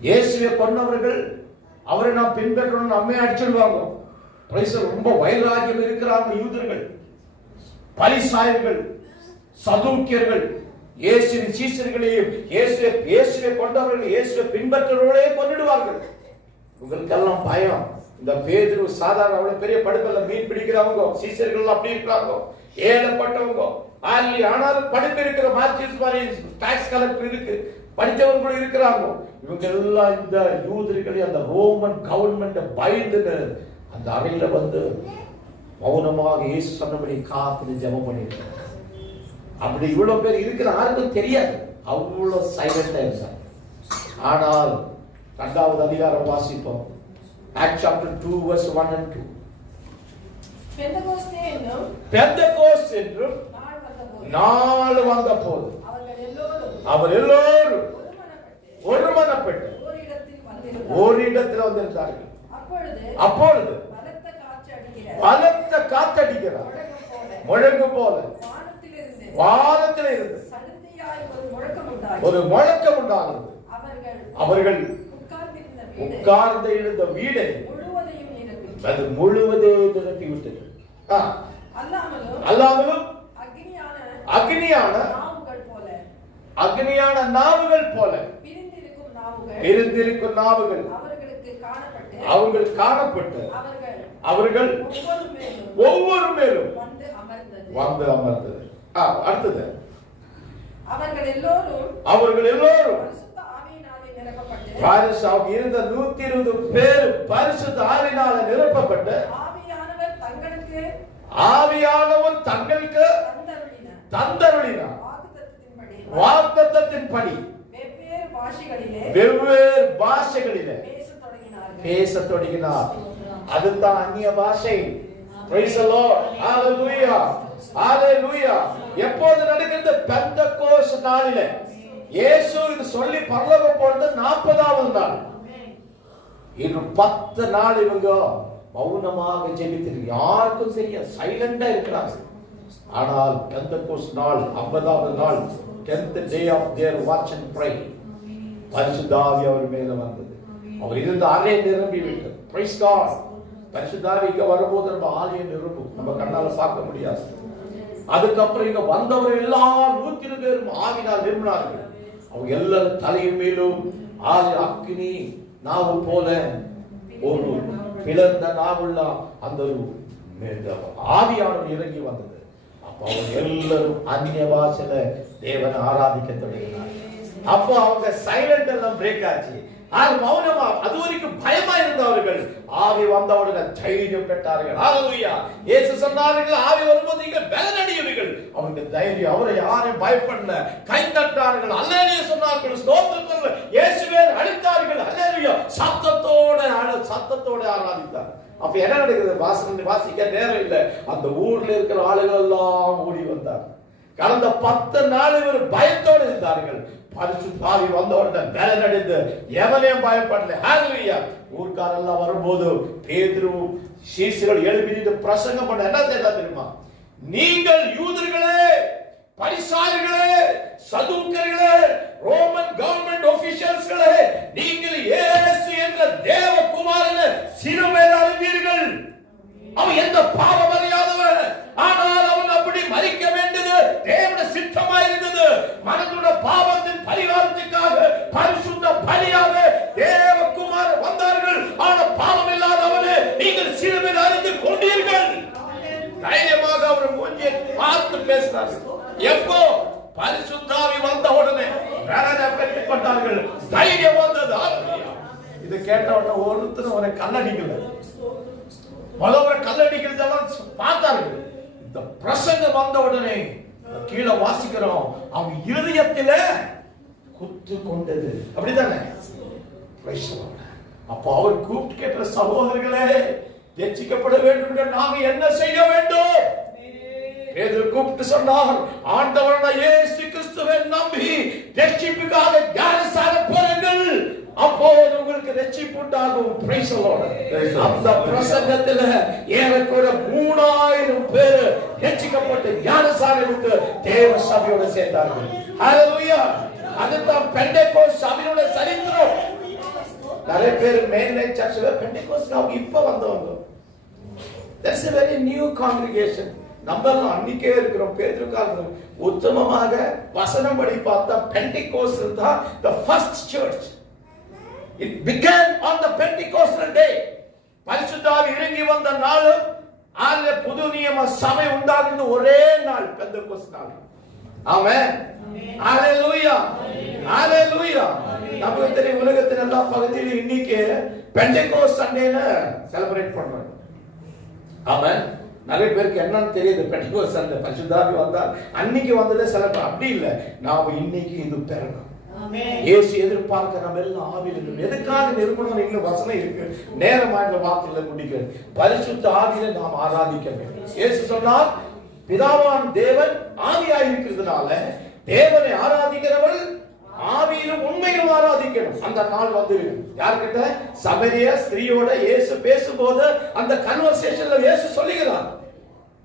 இயேசுவை கொன்னவர்கள் அவரை நாம் பின்பற்றணும், நம்மை அடிச்சிடுவாங்க. ரொம்ப வைராகியம் இருக்கிறாங்க யூதர்கள், பரிசாயர்கள், சதுக்கியர்கள். இயேசுவின் சீஷர்களையும் இயேசுவை கொண்டவர்கள், இயேசுவை பின்பற்றவர்களே கொன்னிடுவார்கள். உங்களுக்கெல்லாம் பயம். இந்த பேதுரு சாதாரண அவ்வளவு பெரிய படுப்பல்ல மீன் பிடிக்கிறவங்க, சீஷர்கள் அப்படி இருக்கிறாங்க, ஏழப்பட்டவங்க. ஆனால் படிப்பு இருக்கிற மார்க்சிஸ்ட் மாதிரி டாக்ஸ் கலெக்டர் இருக்கு, படித்தவர்கள் இருக்கிறாங்க. இவங்க எல்லாம் இந்த யூதர்களை அந்த ரோமன் கவர்மெண்ட் பயந்து அந்த அறையில வந்து மௌனமாக இயேசு சொன்னபடி காத்து ஜெபம் பண்ணிருக்காங்க. அப்படி இவ்வளவு பேர் இருக்கிற யாருக்கும் தெரியாது, அவ்வளவு சைலண்டா இருந்தாங்க. ஆனால் 2வது அதிகாரம் வாசிப்போம். Acts chapter 2 verse 1 and 2. பெந்தெகோஸ்தே என்றும் நாள் வந்தபோது அவர் எல்லோரும் ஒருமனப்பட்டு ஒரு இடத்தில் வந்திருந்தார்கள். அப்பொழுது பலத்த காற்றடிக்கிறார், முழங்கு போல வானத்தில் இருந்து ஒரு முழக்கம் உண்டானது. அவர்கள் உட்கார்ந்து இருந்த வீடை அது முழுவதே நிரப்பி விட்டது. அல்லாமலும் அக்னியான நாவுகள் போல பிரிந்திருக்கும் நாவுகள் அவங்களுக்கு காணப்பட்டு அவர்கள் ஒவ்வொரு மேலும் வந்து அமர்ந்தது. அடுத்தது, அவர்கள் எல்லோரும் இருந்த 120 பேர் பரிசுத்த ஆவியினாலே நிரப்பப்பட்டு ஆவியானவர் தங்களுக்கு தந்தருளினார் வாக்குத்தத்தத்தின்படி வெவ்வேறு பாஷைகளிலே பேசத் தொடங்கினார். அதுதான் அந்நிய பாஷை. Praise the Lord. Hallelujah. Hallelujah. எப்போது நடக்கிறது? பெந்தெகோஸ்து நாளிலே. இயேசு இது சொல்லி பரலோகம் போனது 40வது நாள். இன்னும் 10 நாள் இவங்க மௌனமாக ஜெபித்து யாருக்கும் தெரியாது, சைலண்டா இருக்கிறாங்க. ஆனால் பெந்தெகோஸ்து நாள் 50வது நாள், 10th day of their watch and pray, பரிசுத்த ஆவி அவர் மேல வந்தது. அவர் இருந்த அறையை நிரம்பி விட்டது. Praise God. பரிசுத்த ஆவி இங்க வரும்போது நம்ம ஆலயம் நிரம்பும், நம்ம கண்ணால பார்க்க முடியாது. அதுக்கப்புறம் இங்க வந்தவர் எல்லாம் 120 பேரும் ஆவினால் நிரம்பினார்கள். அவங்க எல்லாரும் தலையின் மேலும் அக்னி நாவு போல ஒரு பிளந்த நாவுள்ள அந்த ஆவியானவர் இறங்கி வந்தது. அப்ப அவங்க எல்லாரும் அந்நிய பாஷையில தேவனை ஆராதிக்க தொடங்கினார். அப்போ அவங்க சைலண்ட் எல்லாம் பிரேக் ஆச்சு. மௌனமா அது வரைக்கும் பயமா இருந்தவர்கள் ஆவி வந்தவுடன் தைரியம் பெற்றார்கள். ஹalleluya. இயேசு சொன்னார்கள், ஆவி வரும்போது நீங்கள் பலனடைவீர்கள். அவருக்கு தைரியம், அவரை யாரையும் பயப்படல, கை தட்டார்கள், அல்லேலூயா சொன்னார்கள், ஸ்தோத்திரம் இயேசுவே அழைத்தார்கள், அல்லேலூயா சத்தத்தோட ஆராதித்தார். அப்ப என்ன நடக்குது? வாசிக்க நேரம் இல்லை. அந்த ஊர்ல இருக்கிற ஆளுகள் எல்லாம் ஓடி வந்தார். கடந்த 10 நாள் இவர் பயத்தோடு இருந்தார்கள். பரிசுத்த ஆவி வந்தவுடனே பலனடைந்து எவனையும் பயப்படல. ஹalleluya. ஊர்க்காரெல்லாம் வரும்போது பேதுருவும் சீஷர்கள் எழுப்பி பிரசங்கம் பண்ண என்ன செய்தா தெரியுமா? நீங்கள் யூதர்களே பரிசாயர்களே, சதுக்கர்களே, ரோமன் கவர்மெண்ட் ஆபீஷியல்ஸ்களே, நீங்கள் இயேசு என்ற தேவகுமாரனை சிலுவையில் அறைவீர்கள். அவன் எந்த பாவம் அறியாதவன், ஆனால் அவன் அப்படி மரிக்க வேண்டியது தேவனுடைய சித்தமாயிருந்தது. மனிதனுடைய பாவத்தின் பரிகாரத்துக்காக பரிசுத்த பலியாக தேவகுமாரர் வந்தார்கள். ஆனால் பாவம் இல்லாதவனே நீங்கள் சிலுவையில் அறைந்து கொண்டீர்கள். தைரியமாக அவர் மூஞ்சியை பார்த்து பேசினார்கள். எப்போ? பரிசுத்தாவி வந்த உடனே பெற்றுக்கொண்டார்கள். தைரியம் வந்தது. இது கேட்ட உடனே ஒருத்தர் அவரை கல்லடிக்கல, பலவரை கல்லடிக்கிறதெல்லாம் பார்த்தார்கள். இந்த பிரசங்கம் வந்த உடனே கீழே வாசிக்கிறோம், அவங்க இருதயத்தில குத்து கொண்டது. அப்படிதானே? அப்போ அவர் கூப்பிட்டு கேட்ட, சகோதரர்களே, ரட்சிக்கப்பட வேண்டும் என்று நாம என்ன செய்ய வேண்டும்? பேதுரு கூப்பிட்டு சொன்னார், ஆண்டவரான இயேசு கிறிஸ்துவை நம்பி ரட்சிப்புக்காக ஞானஸ்நானம் பெறுங்கள், அப்போது உங்களுக்கு ரட்சிப்பு உண்டாகும். Price the Lord. அந்த பிரசங்கத்தில் ஏறக்குறைய 3000 பேர் ரட்சிக்கப்பட்டு ஞானஸ்நானம் எடுத்து தேவ சபையோடு சேர்ந்தார்கள். ஹalleluya. அதுதான் பெண்டெகோஸ்ட் சபையோட சரித்திரம். நிறைய பேர் மெயின்லைன் சர்ச்சில் பெண்டெகோஸ்ட் இப்ப வந்தவங்க. That's a very new congregation. நம்ம அன்னைக்கே இருக்கிறோம். பேதுருக்காக உத்தமமாக வசனம் படி பார்த்தா பெண்டெகோஸ்ட் தான் the first church. It began on the Pentecostal day. பரிசுத்த ஆவி இறங்கி வந்த நாள், ஆல புது நியம சபை உண்டாகின ஒரே நாள் பெந்தெகோஸ்ட் நாள். ஆமென். ஹalleluya. ஹalleluya. நமக்கு தெரியும், உலகத்தின் எல்லா பகுதியிலும் இன்னைக்கு பெண்டெகோஸ்ட் சண்டேல செலிப்ரேட் பண்றாங்க. ஆமென். நிறைய பேருக்கு என்னன்னு தெரியுது, பெண்டெகோஸ்ட் சண்டே பரிசுத்த ஆவி வந்தால் அன்னைக்கு வந்ததே செலிப்ரேட். அப்படி இல்லை, நாம இன்னைக்கு இது பெறணும். இயேசு எதிர்பார்க்க நம்ம எல்லாம் ஆவியில் இருக்கணும். எதுக்காக நிறுவனம் இன்னும் வசனம் இருக்கு, நேரமாக வார்த்தையில முடிக்கிறது. பரிசுத்த ஆவியில நாம் ஆராதிக்க வேண்டும். இயேசு சொன்னார், பிதாவான் தேவன் ஆவியாய் இருக்கிறதுனால தேவனை ஆராதிக்கிறவள் ஆவியிலும் உண்மையிலும் ஆராதிக்கணும். அந்த நாள் வந்து யார்கிட்ட? சமரிய ஸ்திரீயோட இயேசு பேசும்போது அந்த கன்வர்சேஷன்ல இயேசு சொல்லுகிறார்,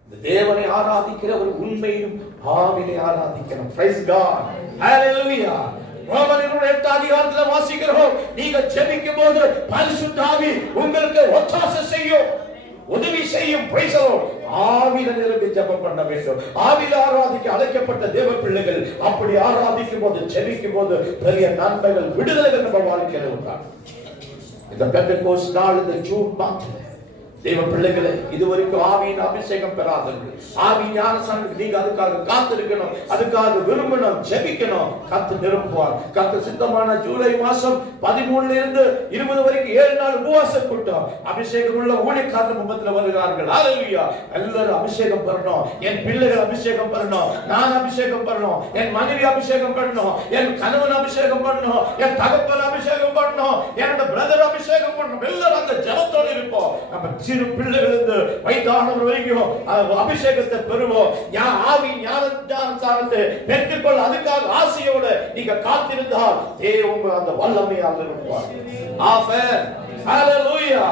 தேவனை ஆராதிக்கிறவர் உண்மையிலும் ஆவியிலே ஆராதிக்கணும். Price God. ஹalleluya. ரோமர் 8 அதிகாரத்துல வாசிக்கிறோம், நீங்க ஜெபிக்கும் போது பரிசுத்த ஆவி உங்களுக்கு ஒத்தாசை செய்யும், உதவி செய்யும். Price the Lord. ஆவியில நிரம்பி ஜெபம் பண்ண வேண்டும். ஆவியில ஆராதிக்க அழைக்கப்பட்ட தேவ பிள்ளைகள் அப்படி ஆராதிக்கும் போது, ஜெபிக்கும் போது பெரிய நன்மைகள், விடுதலைகள் நம்ம வாழ்க்கையில உண்டாகும். இந்த பெந்தெகோஸ்ட் நாள், இந்த ஜூன் மாதம் தேவ பிள்ளைகளை இதுவரைக்கும் ஆவியின் அபிஷேகம் பெறாதவர்கள், ஆவி ஞானஸ்நானம் நீங்க அதுக்காக காத்திருக்கணும், அதுக்காக விரும்பணும், ஜெபிக்கணும். கர்த்தர் நிரப்புவார். கர்த்தர் சித்தமான ஜூலை மாசம் 13 இருந்து 20 வரைக்கும் 7 நாள் உபவாசம் கூட்டம். அபிஷேகம் உள்ள ஊழியக்காரர் முகத்தில் வருகிறார்கள். ஹalleluya. எல்லாரும் அபிஷேகம் பெறணும். என் பிள்ளைகள் அபிஷேகம் பெறணும், நான் அபிஷேகம் பெறணும், என் மனைவி அபிஷேகம் பெறணும், என் கணவன் அபிஷேகம் பெறணும், என் தகப்பன் அபிஷேகம் பெறணும், என்னோட பிரதர் அபிஷேகம் பண்ணணும். எல்லாரும் அந்த ஜெபத்தோடு இருப்போம். நம்ம சிறு பிள்ளைகளிலிருந்து வயதானவர் வரைக்கும் அபிஷேகத்தை பெறுவோம். ஆவி ஞானஸ்நானத்தை பெற்றுக்கொள்ள அதுக்காக ஆசையோடு நீங்க காத்திருந்தால் தேவன் அந்த வல்லமையால் இருப்பார். ஆமென். ஹalleluya.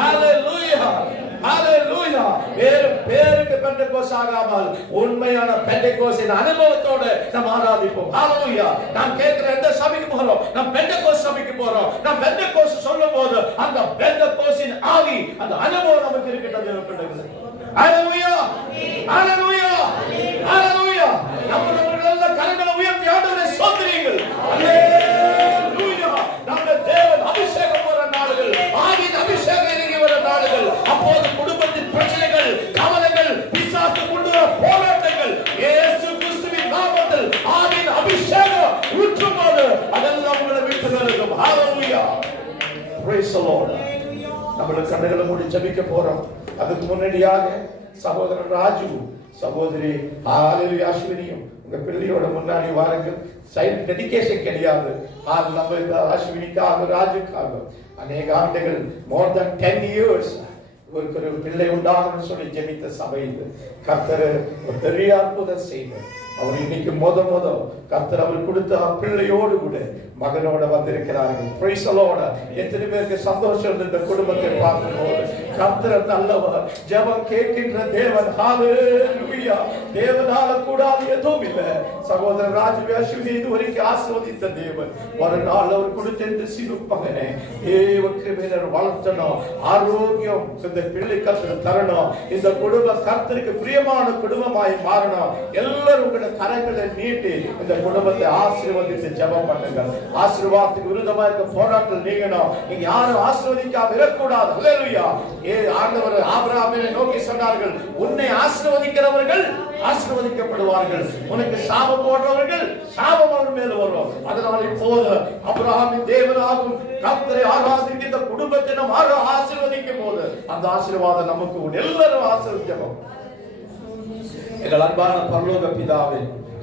ஹalleluya. ஹalleluya. வேறு பேருக்கு பெந்தெகோஸ்ட் ஆகாமல் உண்மையான பெந்தெகோஸ்டின் அனுபவத்தோடு நாம் ஆராதிப்போம். ஹalleluya. நாம் கேட்கிற எந்த சபைக்கு போறோம், நாம் பெந்தெகோஸ்ட் சபைக்கு போறோம். நாம் பெந்தெகோஸ்ட் சொல்லும்போது அந்த பெந்தெகோஸ்டின் ஆவி, அந்த அனுபவம் நமக்கு இருக்கிறது. ஹalleluya. ஹalleluya. ஹalleluya. நம்மளுடைய நல்ல கரங்களை உயர்த்தி ஆண்டவரை ஸ்தோத்திரியுங்கள். ஹalleluya. நம்ம தேவன் அபிஷேகம் வர நாளுகள், ஆவியின் அபிஷேகம் இறங்கி வர நாளுகள். அப்போது குடும்பத்தின் பிரச்சனைகள், கவலைகள், பிசாசு கொண்டு வர போராட்டங்கள் இயேசு கிறிஸ்துவின் நாமத்தில் ஆவியின் அபிஷேகம் ஊற்றும்போது அதெல்லாம் உங்களை விட்டு விலகும். ஹalleluya. praise the Lord. நம்மள கண்களை மூடி ஜெபிக்க போறோம். அதுக்கு முன்னாடியாக சகோதரர் ராஜு, சகோதரி ஹalleluya அஸ்வினியும் உங்க பிள்ளையோட முன்னாடி வாருங்கள். சைட் டெடிகேஷன் கிடையாது. நம்ம இந்த அஸ்வினிக்காக, ராஜுக்காக அநேக ஆண்டுகள், more than 10 years ஒரு பிள்ளை உண்டாகணும்னு சொல்லி ஜெபித்த சபை இது. கர்த்தர் ஒரு பெரிய அற்புதம் செய்தார். அவர் இன்னைக்கு முத கர்த்தர் அவர் கொடுத்த பிள்ளையோடு கூட மகனோட வந்திருக்கிறார்கள். Price the Lord. எத்தனை பேருக்கு சந்தோஷம் இந்த குடும்பத்தை பார்க்கும்போது. கர்த்தர் நல்லவர், ஜெபம் கேட்கின்ற தேவன். ஹalleluya. தேவனால கூடாது எதுவும் இல்லை. சகோதரர் ராஜ்வி அஸ்வினி இதுவரைக்கும் ஆசீர்வதித்த தேவன் ஒரு நாள் அவர் கொடுத்த சிறு மகனே தேவ கிருபையினர் வளர்த்தணும், ஆரோக்கியம் இந்த பிள்ளை கர்த்தர் தரணும், இந்த குடும்ப கர்த்தருக்கு பிரியமான குடும்பமாய் மாறணும். எல்லாரும் உங்களுடைய கரங்களை நீட்டி இந்த குடும்பத்தை ஆசீர்வதித்து ஜெபம் பண்ணுங்கள். ஆசீர்வாதத்துக்கு விரோதமா இருக்க போராட்டம் நீங்கணும். நீங்க யாரும் ஆசீர்வதிக்காம இருக்கக்கூடாது. ஹalleluya. ஆண்டவர் ஆபிரகாமை நோக்கி சொன்னார்கள், உன்னை ஆசீர்வதிக்கிறவர்கள் ஆசீர்வதிக்கப்படுவார்கள், உனக்கு சாபம் போடுறவர்கள் சாபம் அவர் மேல் வரும். அதனால இப்போது ஆபிரகாமின் தேவனாகும் கர்த்தரை ஆராதிக்க இந்த குடும்பத்தை நாம் ஆசீர்வதிக்கும் போது அந்த ஆசீர்வாதம் நமக்கு உண்டு. எல்லாரும் ஆசீர்வதிப்போம். எங்கள் அன்பான பரலோக பிதாவே,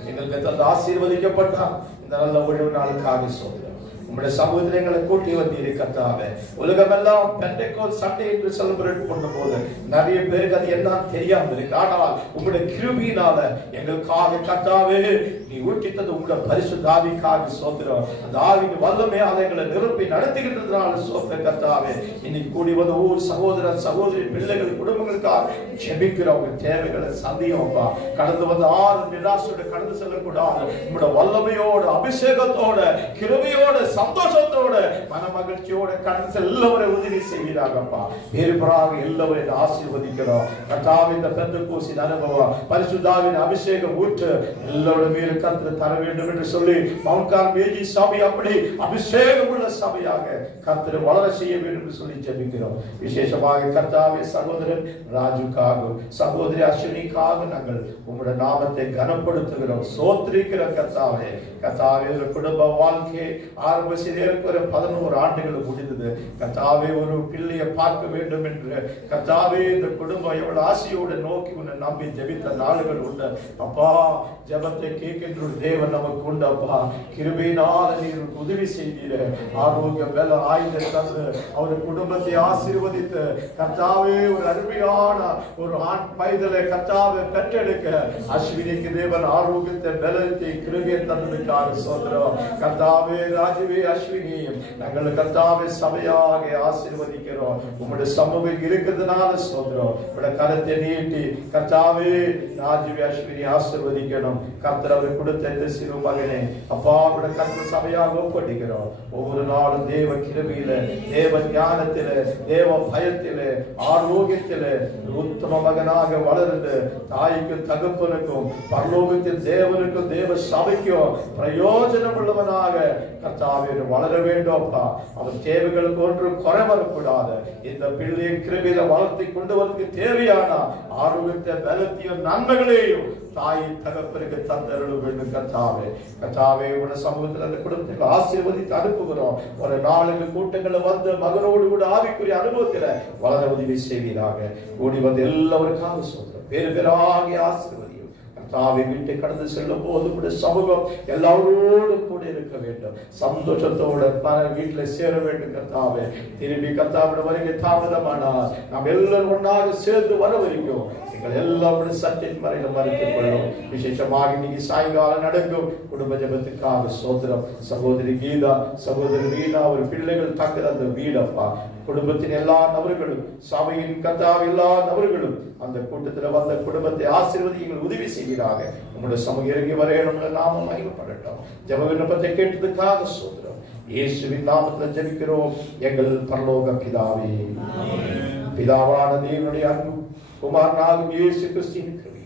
எங்களுக்கு அந்த ஆசீர்வதிக்கப்பட்டால் இந்த நல்ல ஒழிவு நாளுக்காக சொல்கிறோம். உம்முடைய சமூகத்தில் எங்களை கூட்டி வந்தீர் கர்த்தாவே. உலகமெல்லாம் பெண்டெகோஸ்ட் சண்டே என்று செலிப்ரேட் பண்ணும்போது நிறைய பேருக்கு அது என்ன தெரியாம இருக்கு. ஆனால் உம்முடைய கிருபையினால எங்களுக்காக கர்த்தாவே நீ ஊற்றித்தது உம்முடைய பரிசுத்த ஆவிக்காக சோத்திரம். அந்த ஆவியின் வல்லமையால எங்களை நிரப்பி நடத்துகின்றதுனால சோத்திரம் கர்த்தாவே. இன்னைக்கு கூடி வந்த ஒவ்வொரு சகோதர சகோதரி பிள்ளைகள் குடும்பங்களுக்காக ஜெபிக்கிறவங்க தேவைகளை சந்தியோப்பா. கடந்து வந்த 6 நிராசோட கடந்து செல்லக்கூடாது. உம்முடைய வல்லமையோட அபிஷேகத்தோட கிருபையோட சந்தோஷத்தோட மன மகிழ்ச்சியோட கடந்து எல்லாவரை உதவி செய்கிறாங்கப்பா. வேறுபடாக எல்லாவரையும் ஆசீர்வதிக்கிறோம் கர்த்தாவே. இந்த பெந்தெகோஸ்தின் அனுபவம் பரிசுத்தாவின் அபிஷேகம் ஊற்று எல்லாரோட மேலும் கர்த்தர் தர வேண்டும் என்று சொல்லி மவுண்ட் கார்மேஜி சபை அப்படி அபிஷேகம் உள்ள சபையாக கர்த்தர் வளர செய்ய வேண்டும் என்று சொல்லி ஜெபிக்கிறோம். விசேஷமாக கர்த்தாவே சகோதரன் ராஜுக்காக சகோதரி அஸ்வினிக்காக நாங்கள் உங்களுடைய நாமத்தை கனப்படுத்துகிறோம், சோத்திரிக்கிறோம் கர்த்தாவே. கர்த்தாவே ஒரு குடும்ப வாழ்க்கை ஆரம்பிச்சு 11 ஆண்டுகள் முடிந்தது கர்த்தாவே. ஒரு பிள்ளையை பார்க்க வேண்டும் என்று கர்த்தாவே இந்த குடும்பம் எவ்வளவு ஆசையோடு நோக்கி உன்னை நம்பி ஜெபித்த நாளுகள் உண்டு அப்பா. ஜெபத்தை கேட்கின்ற தேவன் நமக்கு உண்டு அப்பா. கிருபையினால நீர் உதவி செய்தீர, ஆரோக்கியம் மேல ஆயுத தந்து அவர் குடும்பத்தை ஆசீர்வதித்து கர்த்தாவே ஒரு அருமையான ஒரு ஆண் பைதலை கர்த்தாவை பெற்றெடுக்க அஸ்வினிக்கு தேவன் ஆரோக்கியத்தை பலத்தை கிருபையை தந்ததுக்காக சோதரம் கர்த்தாவே. ராஜுவே அஸ்வினியும் நாங்கள் கர்த்தாவே சபையாக ஆசீர்வதிக்கிறோம். உங்களுடைய சமூகம் இருக்கிறதுனால சோதரம் உங்களுடைய கரத்தை நீட்டி கர்த்தாவே ராஜுவே அஸ்வினி ஆசீர்வதிக்கணும். கர்த்தர் அவர் கொடுத்த இந்த சிறு மகனே அப்பா அவருடைய கர்த்தர் சபையாக ஒப்படைக்கிறோம். ஒவ்வொரு நாளும் தேவ கிருபையில தேவ ஞானத்தில தேவ பயத்தில ஆரோக்கியத்தில உத்தம மகனாக வளர்ந்து தாய்க்கும் தகப்பனுக்கும் பரலோகத்தின் தேவனுக்கும் தேவ சபைக்கும் பிரயோஜனம் உள்ளவனாக கர்த்தாவே வளர வேண்டும் அப்பா. அவன் தேவைகளுக்கு ஒன்றும் குறை வரக்கூடாது. இந்த பிள்ளையை கிருபையில வளர்த்தி கொண்டு வரதுக்கு தேவையான ஆரோக்கியத்தை பலத்தையும் நன்மைகளையும் தாய் தகப்பனுக்கு தந்தருள வேண்டும் கர்த்தாவே. கர்த்தாவே உடைய சமூகத்தில் அந்த குடும்பத்தை ஆசீர்வதித்து அனுப்புகிறோம். ஒரு 4 கூட்டங்களை வந்து மகனோடு கூட ஆவிக்குரிய அனுபவத்தில் வளர உதவி செய்வீராக. கூடி வந்து எல்லாருக்காக சொல்றோம் பேரு பேராகி ஆசீர்வதியும் கர்த்தாவே. வீட்டை கடந்து செல்லும் போது உடைய சமூகம் எல்லாரோடு கூட இருக்க வேண்டும். சந்தோஷத்தோட வீட்டுல சேர வேண்டும் கர்த்தாவே. திரும்பி கர்த்தாவோட வருகை தாமதமானால் நாம் எல்லாரும் ஒன்றாக சேர்ந்து வர வரைக்கும் எல்லாம் சத்தின் மறையில மறுத்துக் கொள்ளும். விசேஷமாக இன்னைக்கு சாயங்காலம் நடக்கும் குடும்ப ஜெபத்துக்காக சோத்திரம். சகோதரி கீதா சகோதரி வீணா ஒரு பிள்ளைகள் தங்குற அந்த வீடப்பா. குடும்பத்தின் எல்லா நபர்களும் சபையின் கர்த்தாவே எல்லா நபர்களும் அந்த கூட்டத்தில் வந்த குடும்பத்தை ஆசீர்வதிகள் உதவி செய்கிறாங்க. உங்களுடைய சமூக இறங்கி வரையணும் நாமம் மகிமைப்படட்டும். ஜெப விண்ணப்பத்தை கேட்டதுக்காக சோத்திரம். இயேசுவின் நாமத்தில் ஜெபிக்கிறோம் எங்கள் பரலோக பிதாவே. பிதாவான தேவனுடைய அன்பு குமாரனாகும் இயேசு கிறிஸ்துவின் கிருபை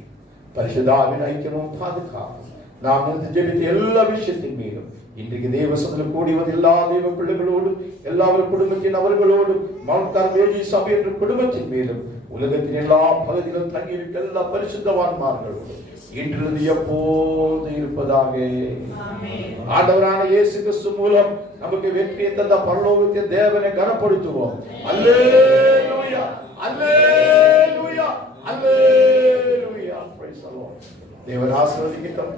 பரிசுத்தாவின் ஐக்கியமும் பாதுகாப்பும் நாம் ஜெபித்த எல்லா விஷயத்தின் மீதும் இன்றைக்கு தேவசத்தில் கூடி வந்து எல்லா தேவ பிள்ளைகளோடும் எல்லாரும் குடும்பத்தின் அவர்களோடும் மவுண்ட் கார்மேஜி சபை என்ற குடும்பத்தின் மீதும் உலகத்தின் எல்லா பகுதிகளும் தங்கியிருக்க எல்லா பரிசுத்தவான்மார்களோடும் இன்றிலிருந்து எப்போது இருப்பதாக. ஆண்டவரான இயேசு கிறிஸ்து மூலம் நமக்கு வெற்றியை தந்த பரலோகத்தின் தேவனை கனப்படுத்துவோம். அல்லேலூயா அல்லேலூயா அல்லேலூயா. Price the Lord. தேவன் ஆசீர்வதிக்கட்டும்.